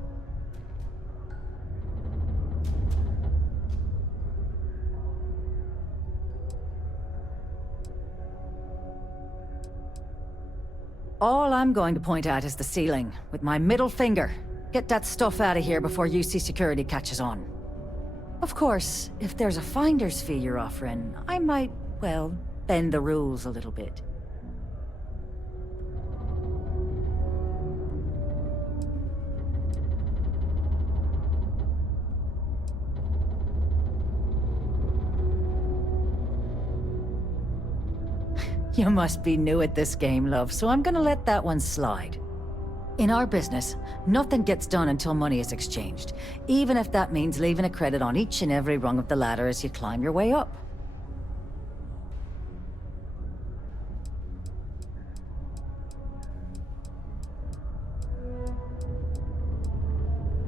All I'm going to point at is the ceiling, with my middle finger. Get that stuff out of here before UC Security catches on. Of course, if there's a finder's fee you're offering, I might, well, bend the rules a little bit. You must be new at this game, love, so I'm gonna let that one slide. In our business, nothing gets done until money is exchanged, even if that means leaving a credit on each and every rung of the ladder as you climb your way up.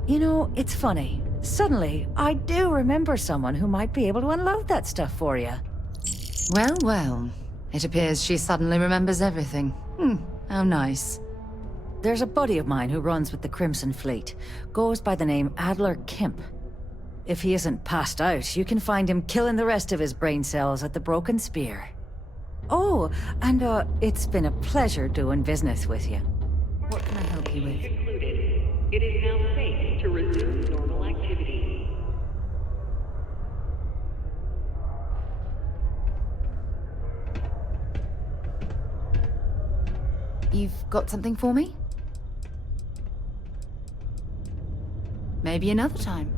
You know, it's funny. Suddenly, I do remember someone who might be able to unload that stuff for you. Well, well. It appears she suddenly remembers everything. How nice. There's a buddy of mine who runs with the Crimson Fleet. Goes by the name Adler Kemp. If he isn't passed out, you can find him killing the rest of his brain cells at the Broken Spear. Oh, and it's been a pleasure doing business with you. What can I help you with? Concluded. It is now safe to resume normal activity. You've got something for me? Maybe another time.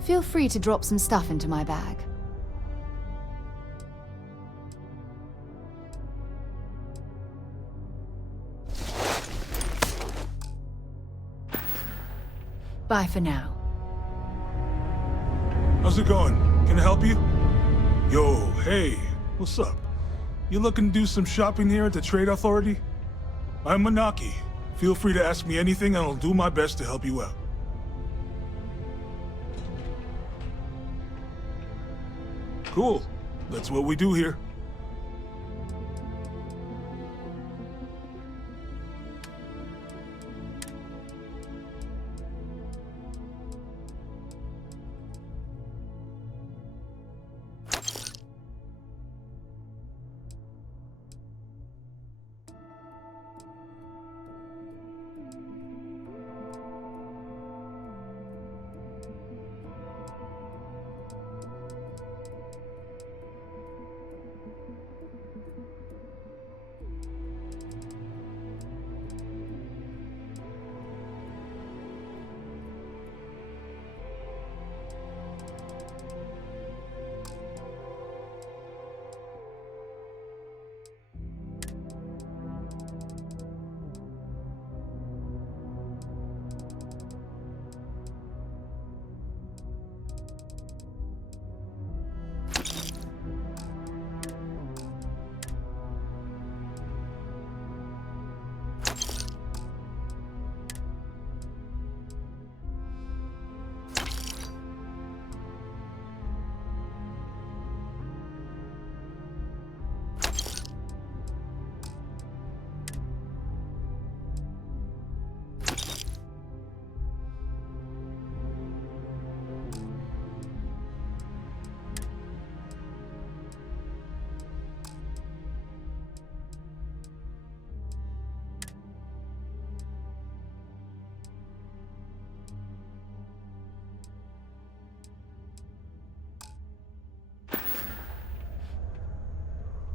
Feel free to drop some stuff into my bag. Bye for now. How's it going? Can I help you? Yo, hey, what's up? You looking to do some shopping here at the Trade Authority? I'm Manaki. Feel free to ask me anything and I'll do my best to help you out. Cool. That's what we do here.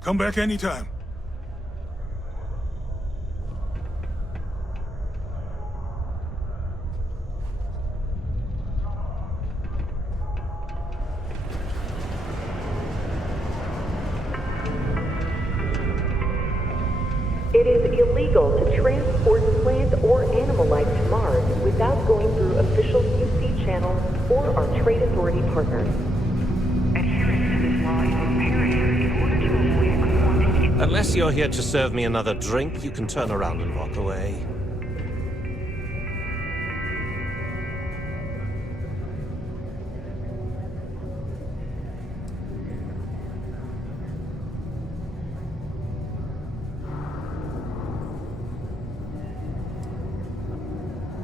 Come back anytime. It is illegal to transport plant or animal life to Mars without going through official UC channels or our Trade Authority partners. Adherence to this law is imperative in order to avoid conformity. Unless you're here to serve me another drink, you can turn around and walk away.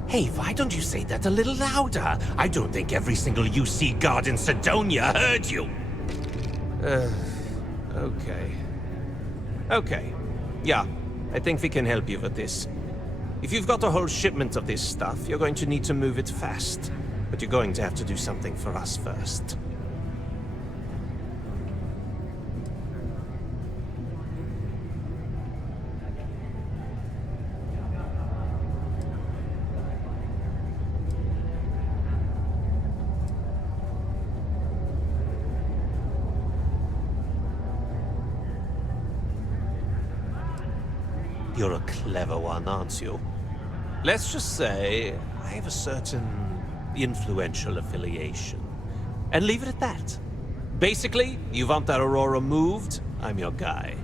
Hey, why don't you say that a little louder? I don't think every single UC guard in Cydonia heard you. Okay. Yeah, I think we can help you with this. If you've got a whole shipment of this stuff, you're going to need to move it fast. But you're going to have to do something for us first. You're a clever one, aren't you? Let's just say I have a certain influential affiliation. And leave it at that. Basically, you want that Aurora moved, I'm your guy.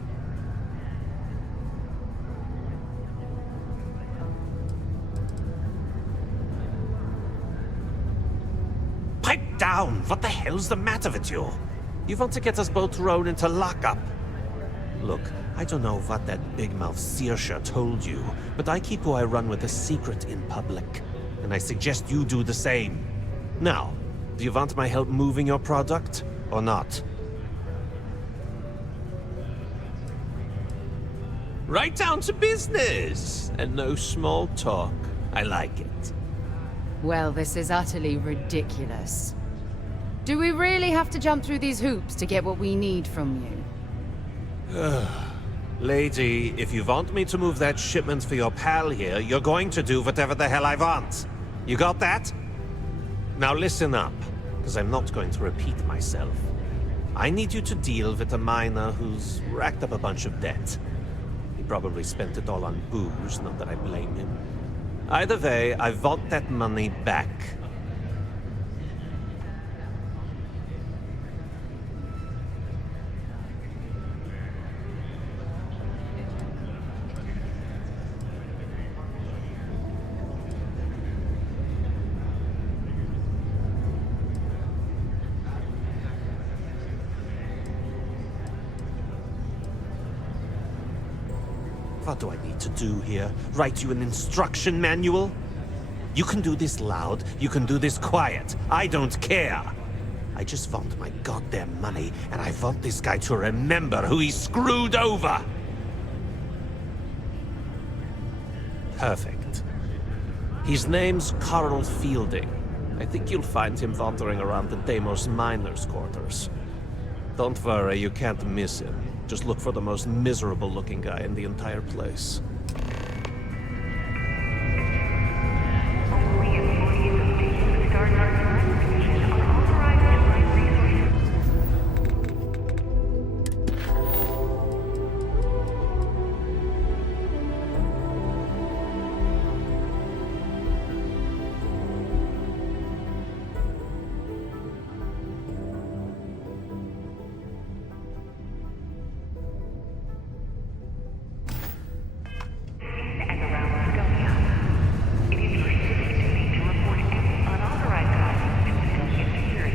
Pipe down! What the hell's the matter with you? You want to get us both thrown into lockup? Look, I don't know what that big-mouth Sadirse told you, but I keep who I run with a secret in public. And I suggest you do the same. Now, do you want my help moving your product, or not? Right down to business! And no small talk. I like it. Well, this is utterly ridiculous. Do we really have to jump through these hoops to get what we need from you? Lady, if you want me to move that shipment for your pal here, you're going to do whatever the hell I want. You got that? Now listen up, because I'm not going to repeat myself. I need you to deal with a miner who's racked up a bunch of debt. He probably spent it all on booze, not that I blame him. Either way, I want that money back. What do I need to do here? Write you an instruction manual? You can do this loud, you can do this quiet. I don't care. I just want my goddamn money, and I want this guy to remember who he screwed over. Perfect. His name's Karl Fielding. I think you'll find him wandering around the Deimos miners' quarters. Don't worry, you can't miss him. Just look for the most miserable-looking guy in the entire place.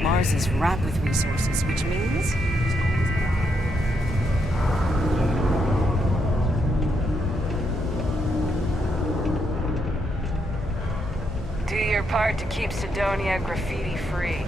Mars is ripe with resources, which means... Do your part to keep Cydonia graffiti-free.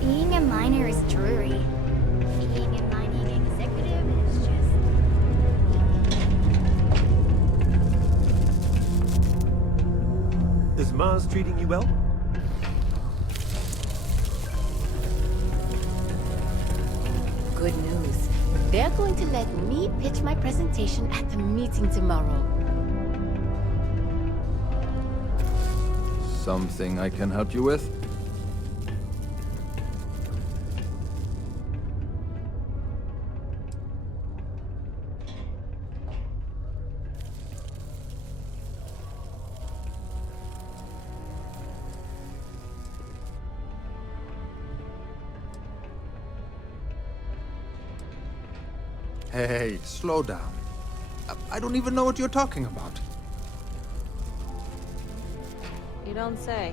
Being a miner is dreary. Being a mining executive is just... Is Mars treating you well? Good news. They're going to let me pitch my presentation at the meeting tomorrow. Something I can help you with? Hey, slow down. I don't even know what you're talking about. You don't say.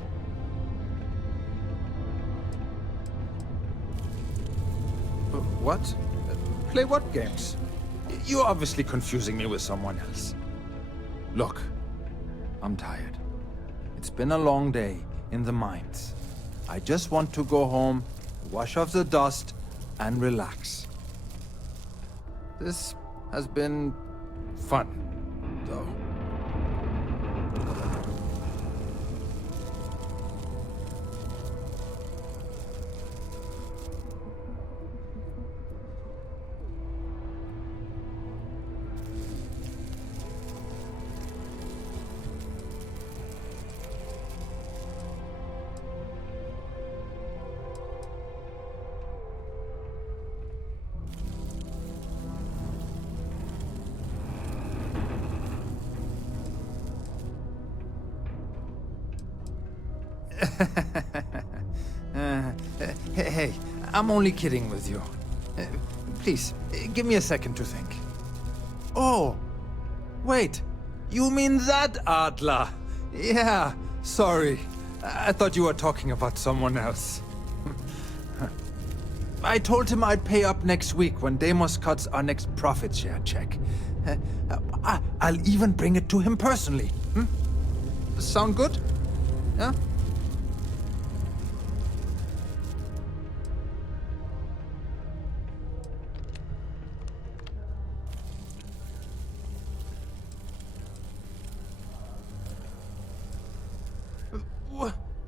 What? Play what games? You're obviously confusing me with someone else. Look, I'm tired. It's been a long day in the mines. I just want to go home, wash off the dust, and relax. This has been fun, though. Hey, I'm only kidding with you. Please, give me a second to think. Oh, wait. You mean that Adler? Yeah, sorry. I thought you were talking about someone else. I told him I'd pay up next week when Deimos cuts our next profit share check. I'll even bring it to him personally. Sound good? Yeah?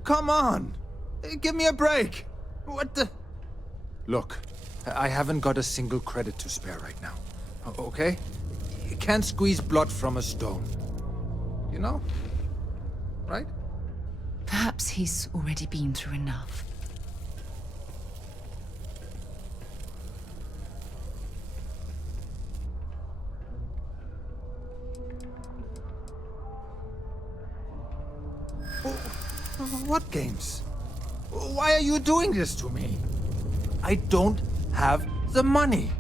Come on! Give me a break! What the... Look, I haven't got a single credit to spare right now. Okay? You can't squeeze blood from a stone. You know? Right? Perhaps he's already been through enough. What games? Why are you doing this to me? I don't have the money.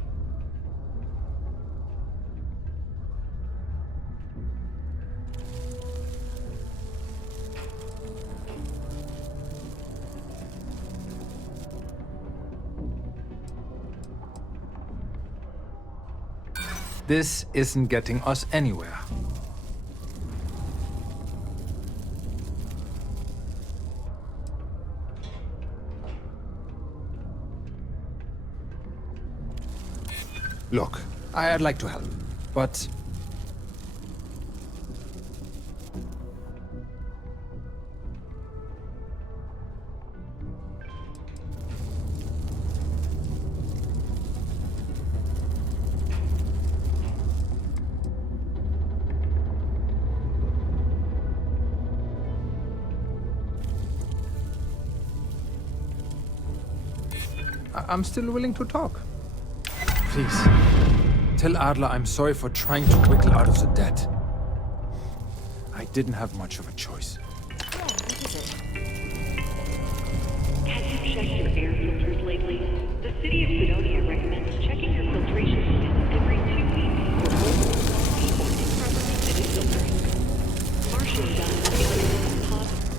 This isn't getting us anywhere. Look, I'd like to help, but... I'm still willing to talk. Please, tell Adler I'm sorry for trying to wiggle out of the debt. I didn't have much of a choice. Have you checked your air filters lately? The city of Cydonia recommends checking your filtration units every 2 weeks for old, or improperly fitted filters. Martian guns feel possible.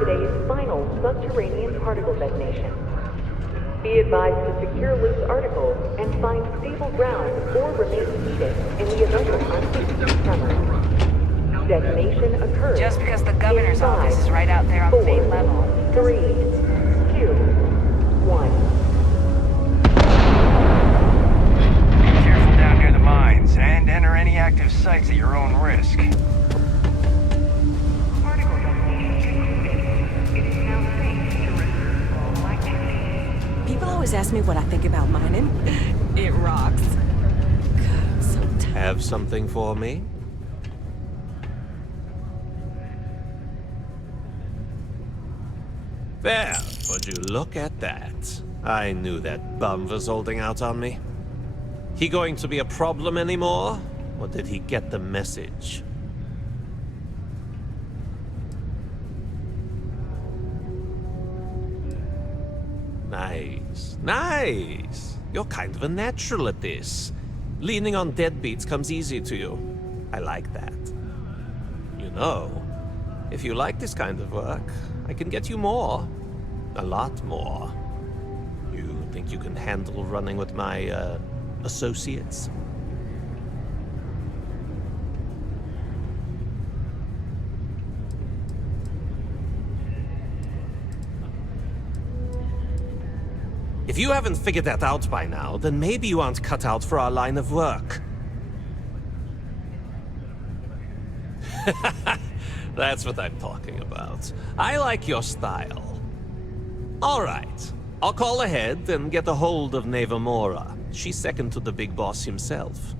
Today's final subterranean particle detonation. Be advised to secure loose articles and find stable ground or remain seated in the event of unforeseen tremors. Detonation occurs. Just because the governor's office is right out there on Fate level. 3, 2, 1. Careful down near the mines, and enter any active sites at your own risk. People always ask me what I think about mining. It rocks. God, I'm so tired. Have something for me? There, would you look at that? I knew that bum was holding out on me. He going to be a problem anymore? Or did he get the message? Nice. Nice! You're kind of a natural at this. Leaning on deadbeats comes easy to you. I like that. You know, if you like this kind of work, I can get you more. A lot more. You think you can handle running with my, associates? If you haven't figured that out by now, then maybe you aren't cut out for our line of work. That's what I'm talking about. I like your style. All right. I'll call ahead and get a hold of Nevamora. She's second to the big boss himself.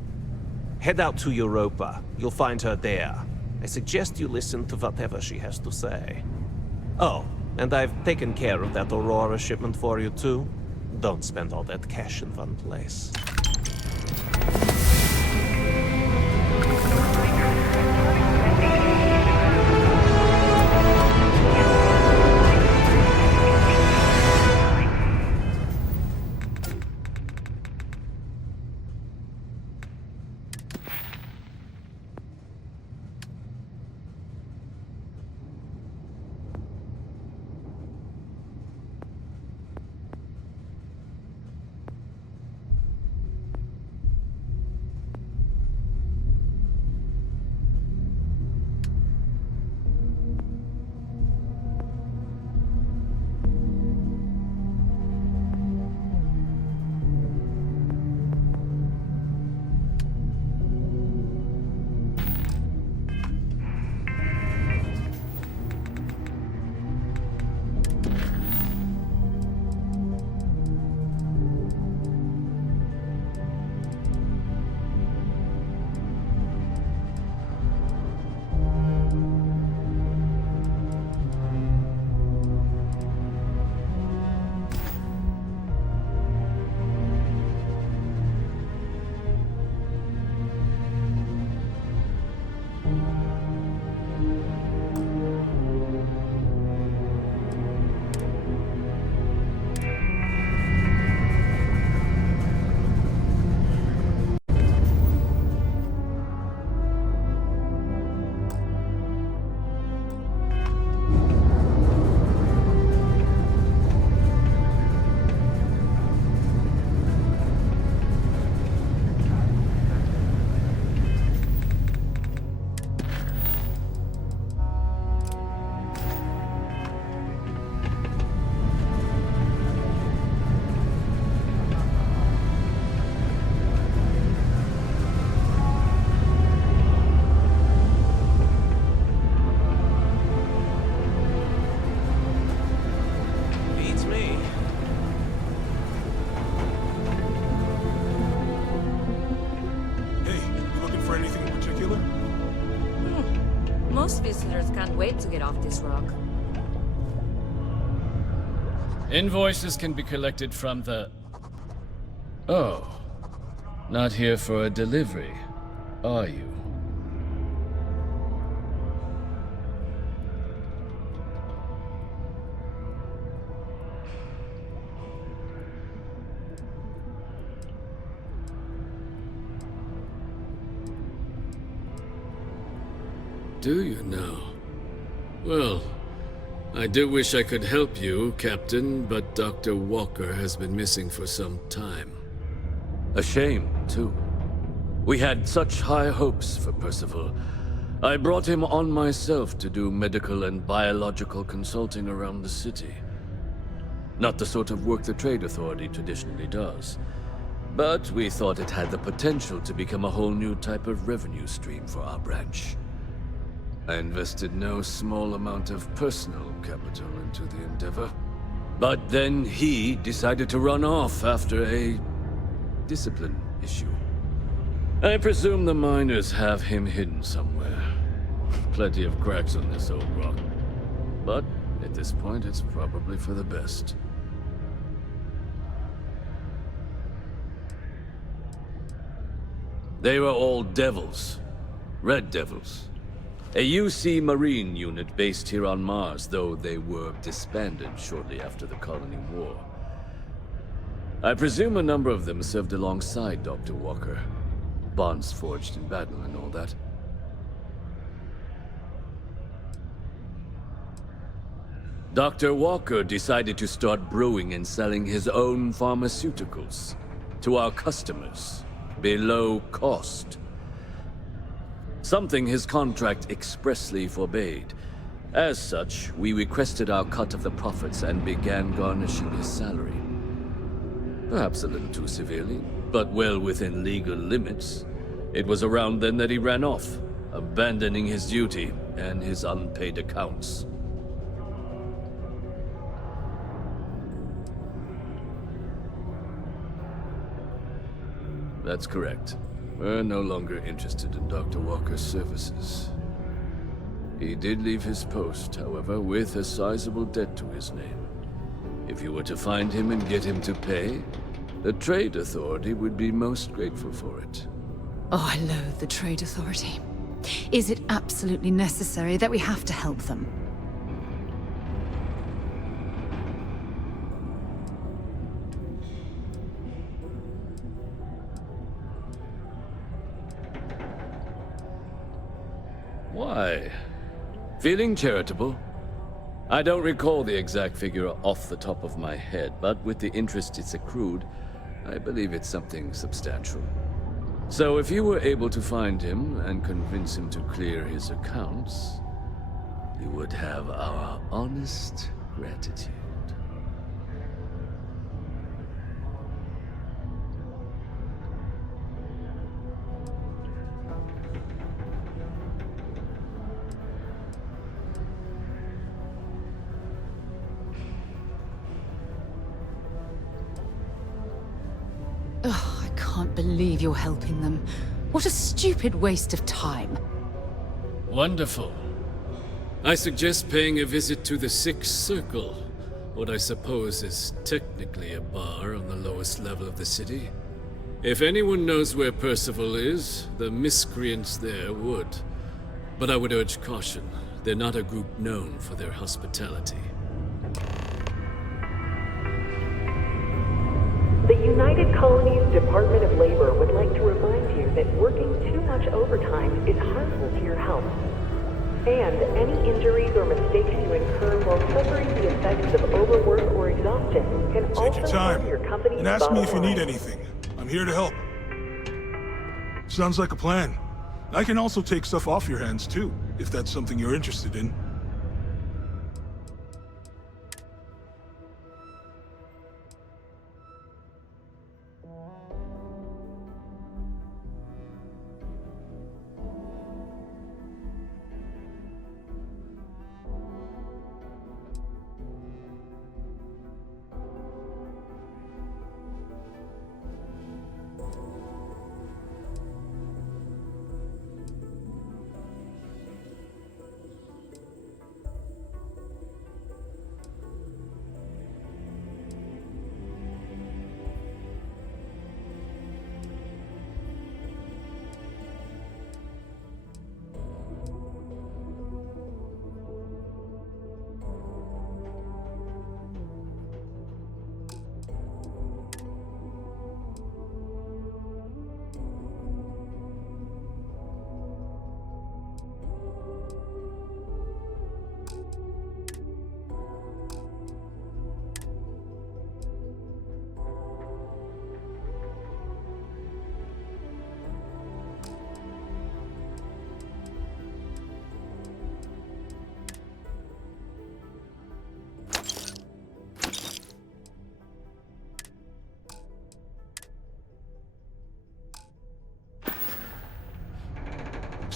Head out to Europa. You'll find her there. I suggest you listen to whatever she has to say. Oh, and I've taken care of that Aurora shipment for you too. Don't spend all that cash in one place. Most visitors can't wait to get off this rock. Invoices can be collected from the... Oh. Not here for a delivery, are you? Do you now? Well, I do wish I could help you, Captain, but Dr. Walker has been missing for some time. A shame, too. We had such high hopes for Percival. I brought him on myself to do medical and biological consulting around the city. Not the sort of work the Trade Authority traditionally does. But we thought it had the potential to become a whole new type of revenue stream for our branch. I invested no small amount of personal capital into the endeavor. But then he decided to run off after a discipline issue. I presume the miners have him hidden somewhere. Plenty of cracks on this old rock. But at this point, it's probably for the best. They were all devils. Red devils. A UC Marine unit based here on Mars, though they were disbanded shortly after the Colony War. I presume a number of them served alongside Dr. Walker. Bonds forged in battle and all that. Dr. Walker decided to start brewing and selling his own pharmaceuticals to our customers, below cost. Something his contract expressly forbade. As such, we requested our cut of the profits and began garnishing his salary. Perhaps a little too severely, but well within legal limits. It was around then that he ran off, abandoning his duty and his unpaid accounts. That's correct. We're no longer interested in Dr. Walker's services. He did leave his post, however, with a sizable debt to his name. If you were to find him and get him to pay, the Trade Authority would be most grateful for it. Oh, I loathe the Trade Authority. Is it absolutely necessary that we have to help them? Why? Feeling charitable? I don't recall the exact figure off the top of my head, but with the interest it's accrued, I believe it's something substantial. So if you were able to find him and convince him to clear his accounts, you would have our honest gratitude. Ugh, I can't believe you're helping them. What a stupid waste of time. Wonderful. I suggest paying a visit to the Sixth Circle, what I suppose is technically a bar on the lowest level of the city. If anyone knows where Percival is, the miscreants there would. But I would urge caution. They're not a group known for their hospitality. The United Colonies Department of Labor would like to remind you that working too much overtime is harmful to your health. And any injuries or mistakes you incur while suffering the effects of overwork or exhaustion can Take also your time harm your company's and ask me if you bottom need line. anything. I'm here to help. Sounds like a plan. I can also take stuff off your hands too, if that's something you're interested in.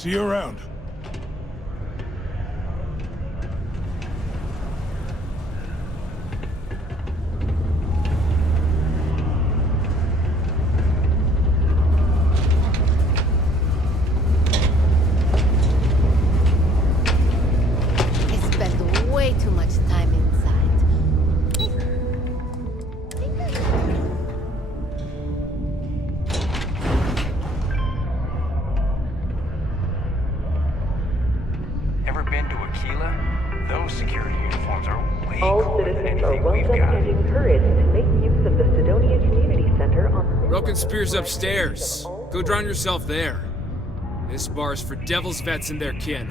See you around. I spent way too much time inside. Ever been to Aquila? Those security uniforms are way All cooler than citizens are anything we've welcome got. and encouraged to make use of the Cydonia Community Center on the Broken Spear's upstairs. Go drown yourself there. This bar's for Devil's vets and their kin.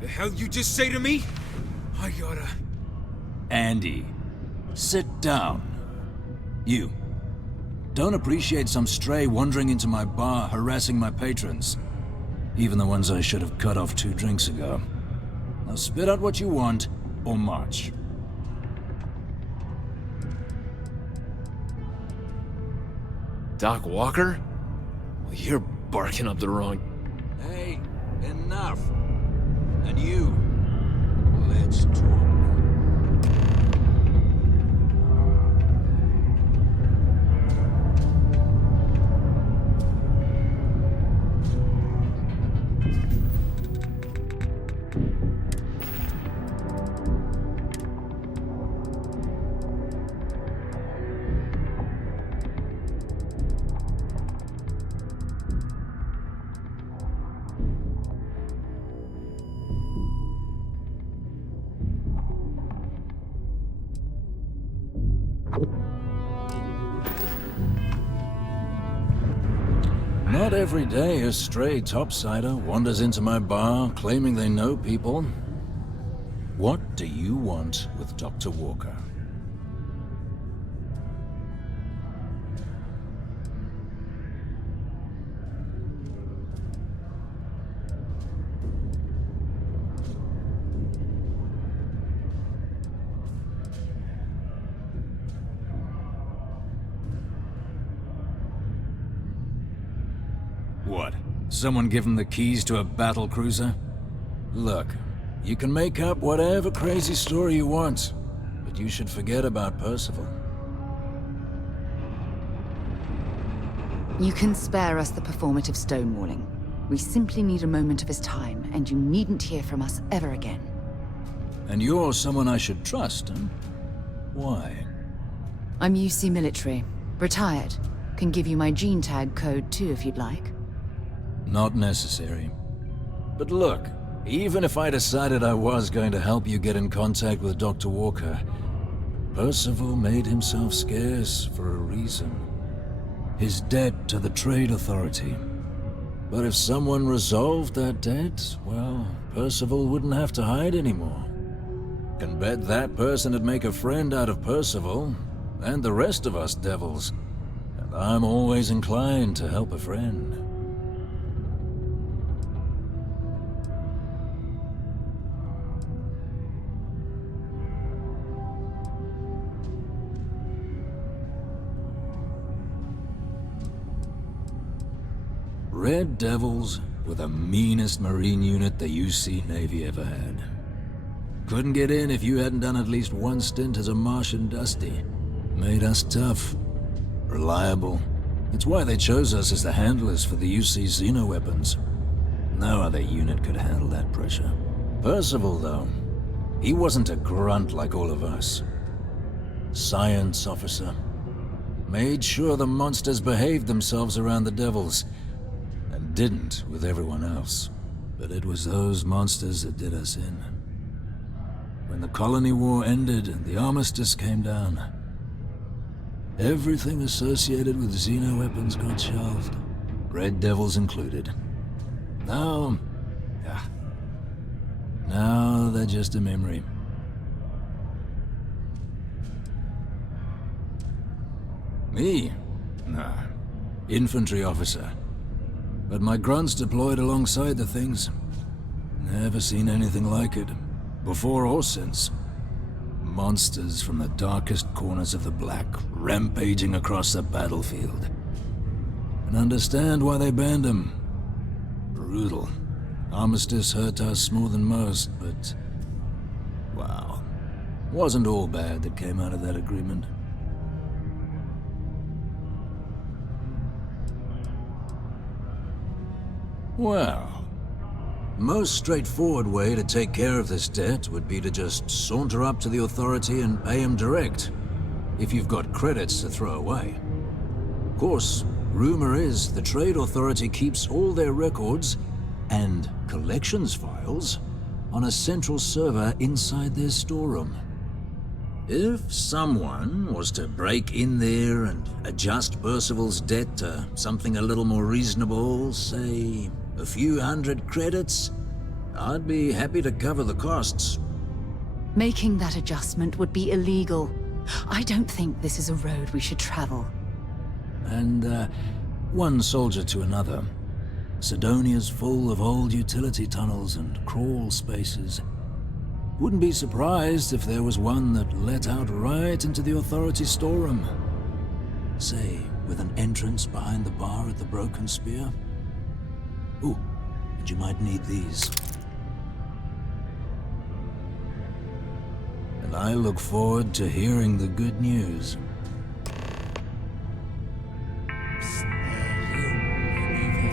The hell you just say to me? I gotta... Andy, sit down. You. Don't appreciate some stray wandering into my bar, harassing my patrons. Even the ones I should have cut off 2 drinks ago. Now spit out what you want, or march. Doc Walker? Well, you're barking up the wrong... Hey, enough. And you, let's talk. Not every day a stray topsider wanders into my bar claiming they know people. What do you want with Dr. Walker? What? Someone give him the keys to a battle cruiser? Look, you can make up whatever crazy story you want, but you should forget about Percival. You can spare us the performative stonewalling. We simply need a moment of his time, and you needn't hear from us ever again. And you're someone I should trust, huh? Why? I'm UC military. Retired. Can give you my gene tag code too if you'd like. Not necessary. But look, even if I decided I was going to help you get in contact with Dr. Walker, Percival made himself scarce for a reason. His debt to the Trade Authority. But if someone resolved that debt, well, Percival wouldn't have to hide anymore. Can bet that person would make a friend out of Percival, and the rest of us devils. And I'm always inclined to help a friend. Red Devils were the meanest Marine unit the UC Navy ever had. Couldn't get in if you hadn't done at least one stint as a Martian Dusty. Made us tough, reliable. It's why they chose us as the handlers for the UC xeno-weapons. No other unit could handle that pressure. Percival, though, he wasn't a grunt like all of us. Science officer. Made sure the monsters behaved themselves around the Devils, and didn't with everyone else. But it was those monsters that did us in. When the Colony War ended and the armistice came down, everything associated with xeno-weapons got shelved, Red Devils included. Now they're just a memory. Me? Nah. Infantry officer. But my grunts deployed alongside the things. Never seen anything like it, before or since. Monsters from the darkest corners of the Black, rampaging across the battlefield. And understand why they banned them. Brutal. Armistice hurt us more than most, but... wow. Wasn't all bad that came out of that agreement. Well, most straightforward way to take care of this debt would be to just saunter up to the authority and pay him direct, if you've got credits to throw away. Of course, rumor is the Trade Authority keeps all their records and collections files on a central server inside their storeroom. If someone was to break in there and adjust Percival's debt to something a little more reasonable, say a few hundred credits, I'd be happy to cover the costs. Making that adjustment would be illegal. I don't think this is a road we should travel. And, one soldier to another. Cydonia's full of old utility tunnels and crawl spaces. Wouldn't be surprised if there was one that let out right into the authority storeroom. Say, with an entrance behind the bar at the Broken Spear. Ooh, and you might need these. And I look forward to hearing the good news.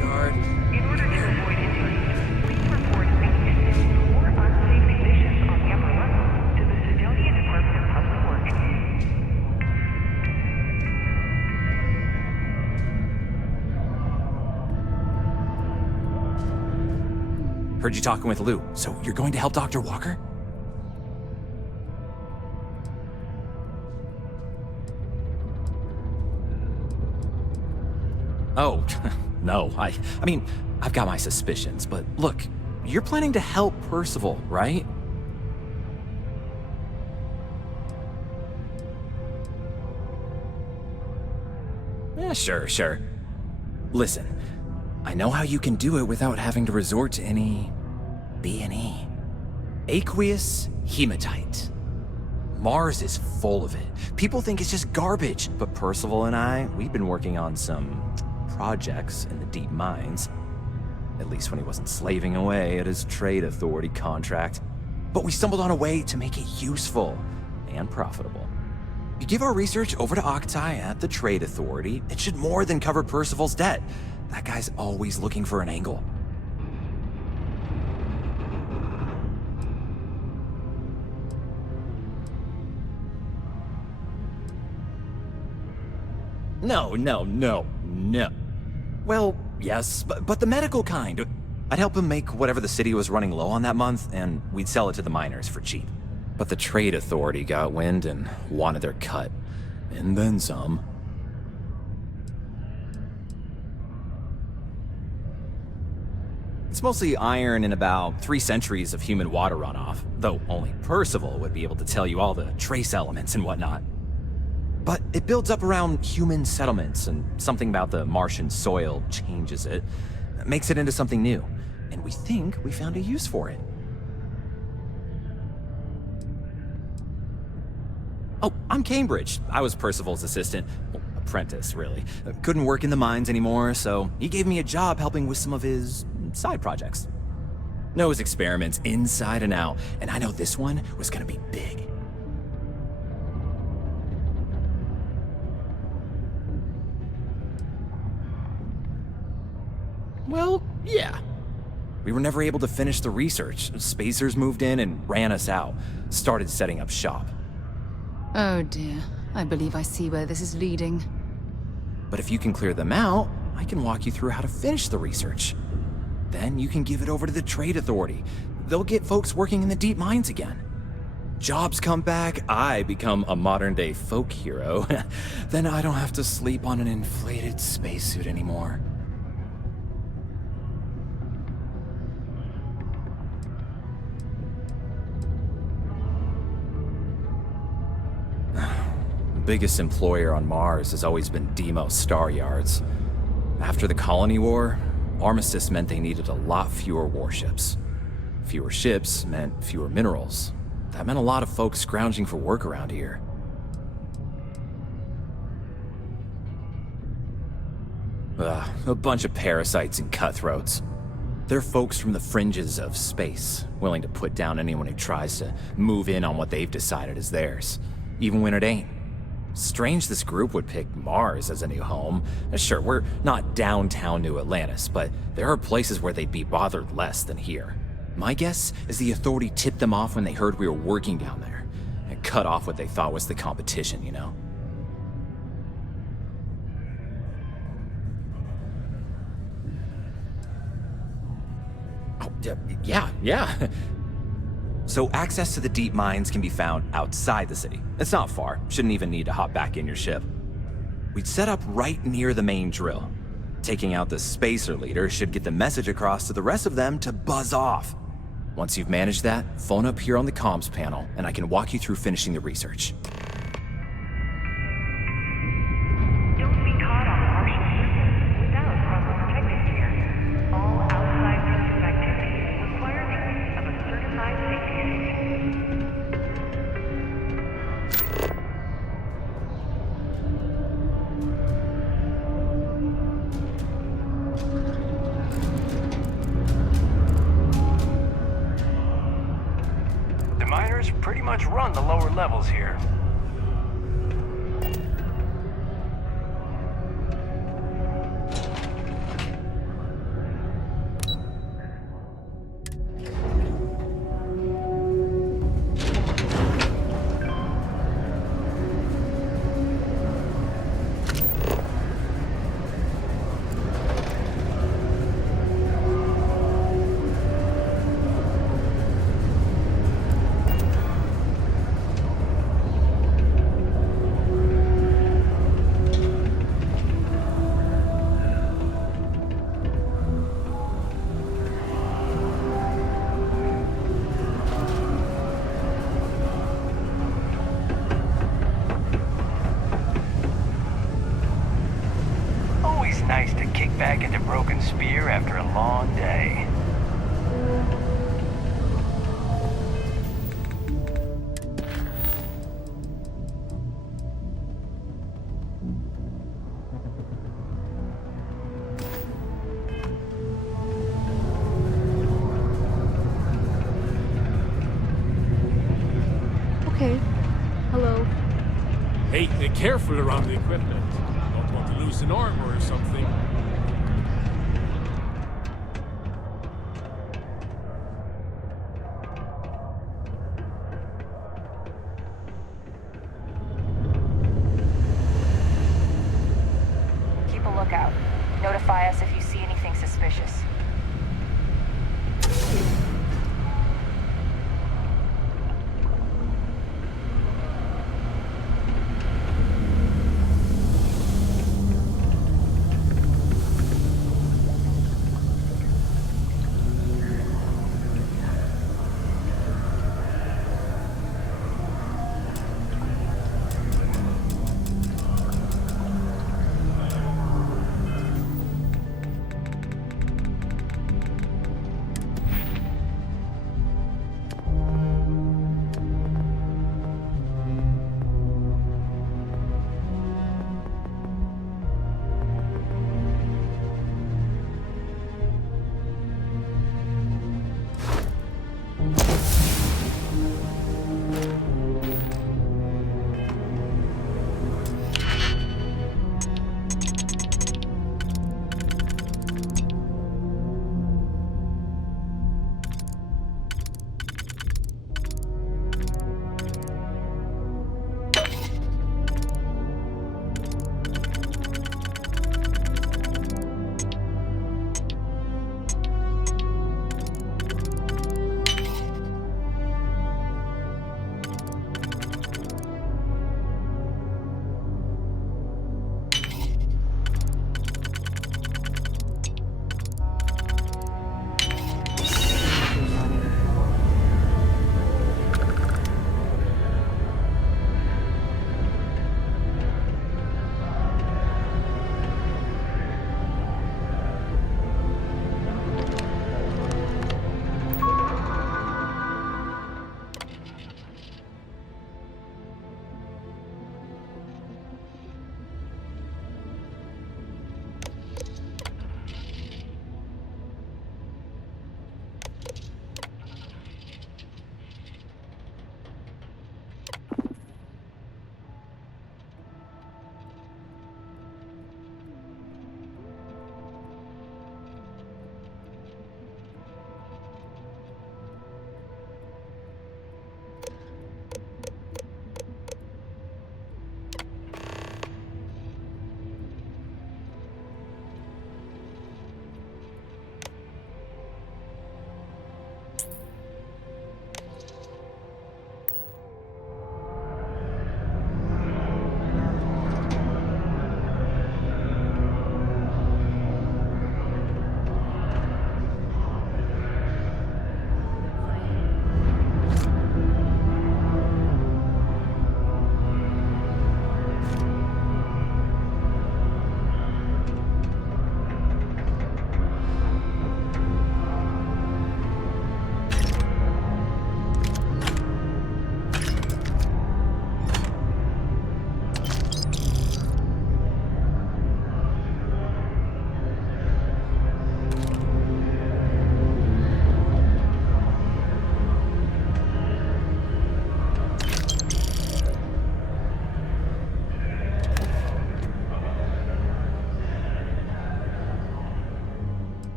Guard. In order to avoid injury, please report weaknesses or unsafe conditions on the upper level to the Cydonia Department of Public Works. Heard you talking with Lou, so you're going to help Dr. Walker? Oh, no, I mean, I've got my suspicions, but look, you're planning to help Percival, right? Yeah, sure. Listen, I know how you can do it without having to resort to any B&E. Aqueous hematite. Mars is full of it. People think it's just garbage, but Percival and I, we've been working on some projects in the deep mines. At least when he wasn't slaving away at his Trade Authority contract. But we stumbled on a way to make it useful and profitable. You give our research over to Octai at the Trade Authority, it should more than cover Percival's debt. That guy's always looking for an angle. No. Well, yes, but the medical kind. I'd help him make whatever the city was running low on that month, and we'd sell it to the miners for cheap. But the Trade Authority got wind and wanted their cut. And then some. It's mostly iron and about 3 centuries of human water runoff, though only Percival would be able to tell you all the trace elements and whatnot. But it builds up around human settlements, and something about the Martian soil changes it, makes it into something new. And we think we found a use for it. Oh, I'm Cambridge. I was Percival's assistant. Well, apprentice, really. Couldn't work in the mines anymore, so he gave me a job helping with some of his side projects. Knows experiments inside and out, and I know this one was gonna be big. Well, yeah. We were never able to finish the research. Spacers moved in and ran us out. Started setting up shop. Oh dear. I believe I see where this is leading. But if you can clear them out, I can walk you through how to finish the research. Then you can give it over to the Trade Authority. They'll get folks working in the deep mines again. Jobs come back, I become a modern-day folk hero. Then I don't have to sleep on an inflated spacesuit anymore. Biggest employer on Mars has always been Deimos Star Yards. After the Colony War, Armistice meant they needed a lot fewer warships. Fewer ships meant fewer minerals. That meant a lot of folks scrounging for work around here. A bunch of parasites and cutthroats. They're folks from the fringes of space, willing to put down anyone who tries to move in on what they've decided is theirs, even when it ain't. Strange this group would pick Mars as a new home. Sure, we're not downtown New Atlantis, but there are places where they'd be bothered less than here. My guess is the Authority tipped them off when they heard we were working down there, and cut off what they thought was the competition, you know? Oh, yeah. So access to the deep mines can be found outside the city. It's not far. Shouldn't even need to hop back in your ship. We'd set up right near the main drill. Taking out the spacer leader should get the message across to the rest of them to buzz off. Once you've managed that, phone up here on the comms panel, and I can walk you through finishing the research. Don't be caught on the Martian surface without proper protective gear. All outside range of activities require the use of a certified safety suit. The miners pretty much run the lower levels here. Nice to kick back into Broken Spear after a long day. Okay. Hello. Hey, be careful around the equipment. Don't want to lose an arm or something. Keep a lookout. Notify us if you see anything suspicious.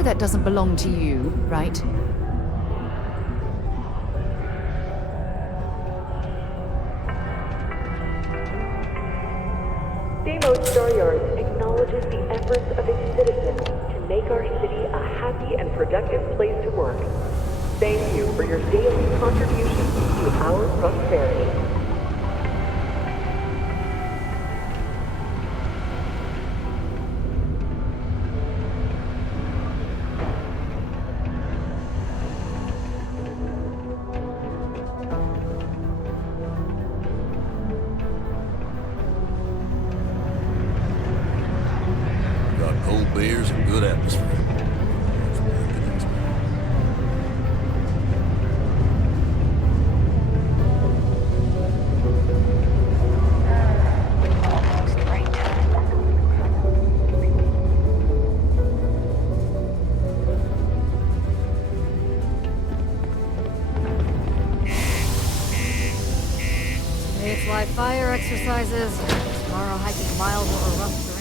know that doesn't belong to you, right? Deimos Staryards acknowledges the efforts of its citizens to make our city a happy and productive place to work. Thank you for your daily contributions to our prosperity. Got cold beers and good atmosphere. It's like fire exercises. Tomorrow hiking miles over rough terrain.